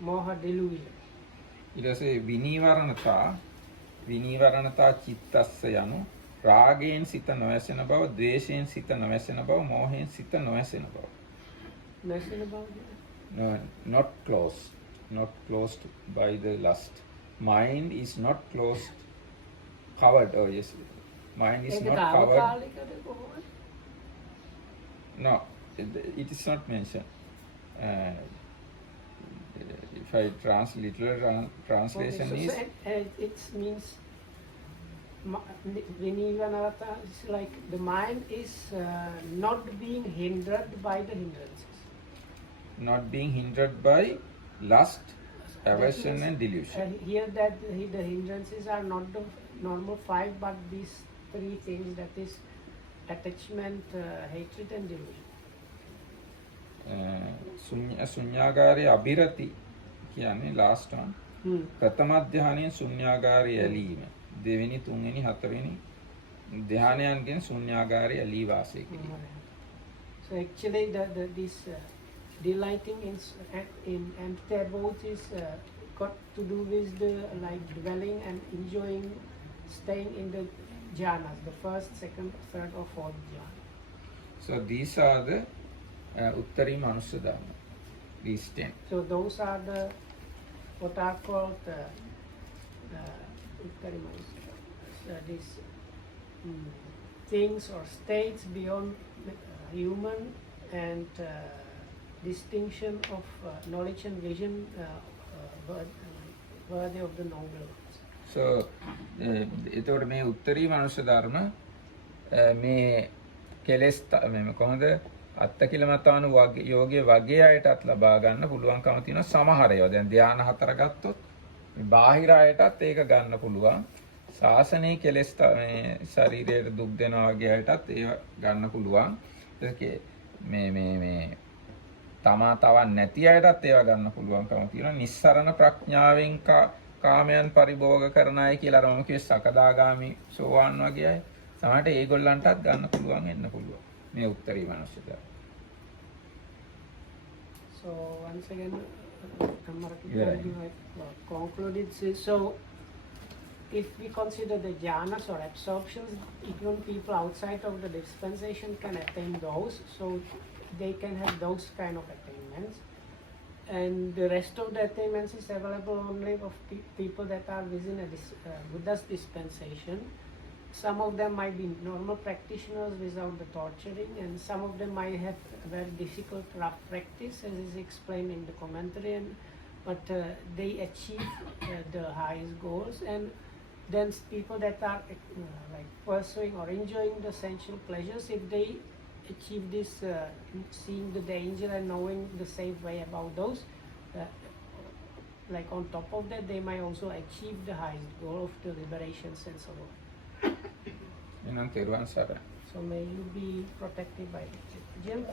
moha, delusion. ඊට පස්සේ විනීවරණතා චිත්තස්ස යනු රාගයෙන් සිත නොවැසෙන බව, ද්වේෂයෙන් සිත නොවැසෙන බව, මෝහයෙන් සිත නොවැසෙන බව. Nothing about that? No, not closed by the lust. Mind is not closed, covered. Oh yes, mind is not covered. No, it is not mentioned. If I literal translation Okay, is it means Vinivanarata is like the mind is not being hindered by the hindrances. not being hindered by lust, aversion, That and delusion. Here that the hindrances are not the normal five, but these three things, that is attachment, hatred and delusion. ශුන්‍යාගාරයේ අබිරති කියන්නේ last one. ප්‍රථම ධානයෙන් ශුන්‍යාගාරයේ ඇලීම. දෙවෙනි, තුන්වෙනි, හතරවෙනි ධානයන්ගෙන් ශුන්‍යාගාරයේ ඇලී වාසය කිරීම. So actually this delighting in empty abode is got to do with the like dwelling and enjoying staying in the jhanas, the first, second, third or fourth jhana. So these are the uttari manusya dharma, these 10. So those are the what are called these things or states beyond human and distinction of knowledge and vision worthy of the noble ones. So එතකොට මේ උත්තරී මනුෂ්‍ය ධර්ම මේ කෙලෙස් මේ කොහොමද අත්තකිලමතාණු යෝගයේ වගේ අයටත් ලබා ගන්න පුළුවන්කම තියෙනවා සමහර ඒවා. දැන් ධ්‍යාන 4 ගත්තොත් මේ බාහිර අයටත් ඒක ගන්න පුළුවන්. ශාසනයේ කෙලෙස් මේ ශරීරයට දුක් දෙනවා වගේ අයටත් ඒව ගන්න පුළුවන්. ඒකේ මේ තමා තවන් නැති අයටත් ඒව ගන්න පුළුවන්කම තියෙනවා. නිස්සරණ ප්‍රඥාවෙන් කාමයන් පරිභෝග කරන අය කියලා අර මම කිව්වේ සකදාගාමි සෝවාන් වගේ අය. සමහරට ඒගොල්ලන්ටත් ගන්න පුළුවන් එන්න පුළුවන්. මේ උත්තරී මනුෂ්‍ය ධර්ම. So once again, concluded. So if we consider the jhanas or absorptions, even people outside of the dispensation can attain those. So they can have those kind of attainments. And the rest of the attainments is available only of people that are within a Buddha's dispensation. Some of them might be normal practitioners without the torturing, and some of them might have very difficult rough practice, as is explained in the commentary, but they achieve the highest goals. And then people that are like pursuing or enjoying the sensual pleasures, if they achieve this, seeing the danger and knowing the safe way about those, like on top of that, they might also achieve the highest goal of the liberation sense of life. එහෙනම් තෙරුවන් සරණයි. So may you be protected by Jim.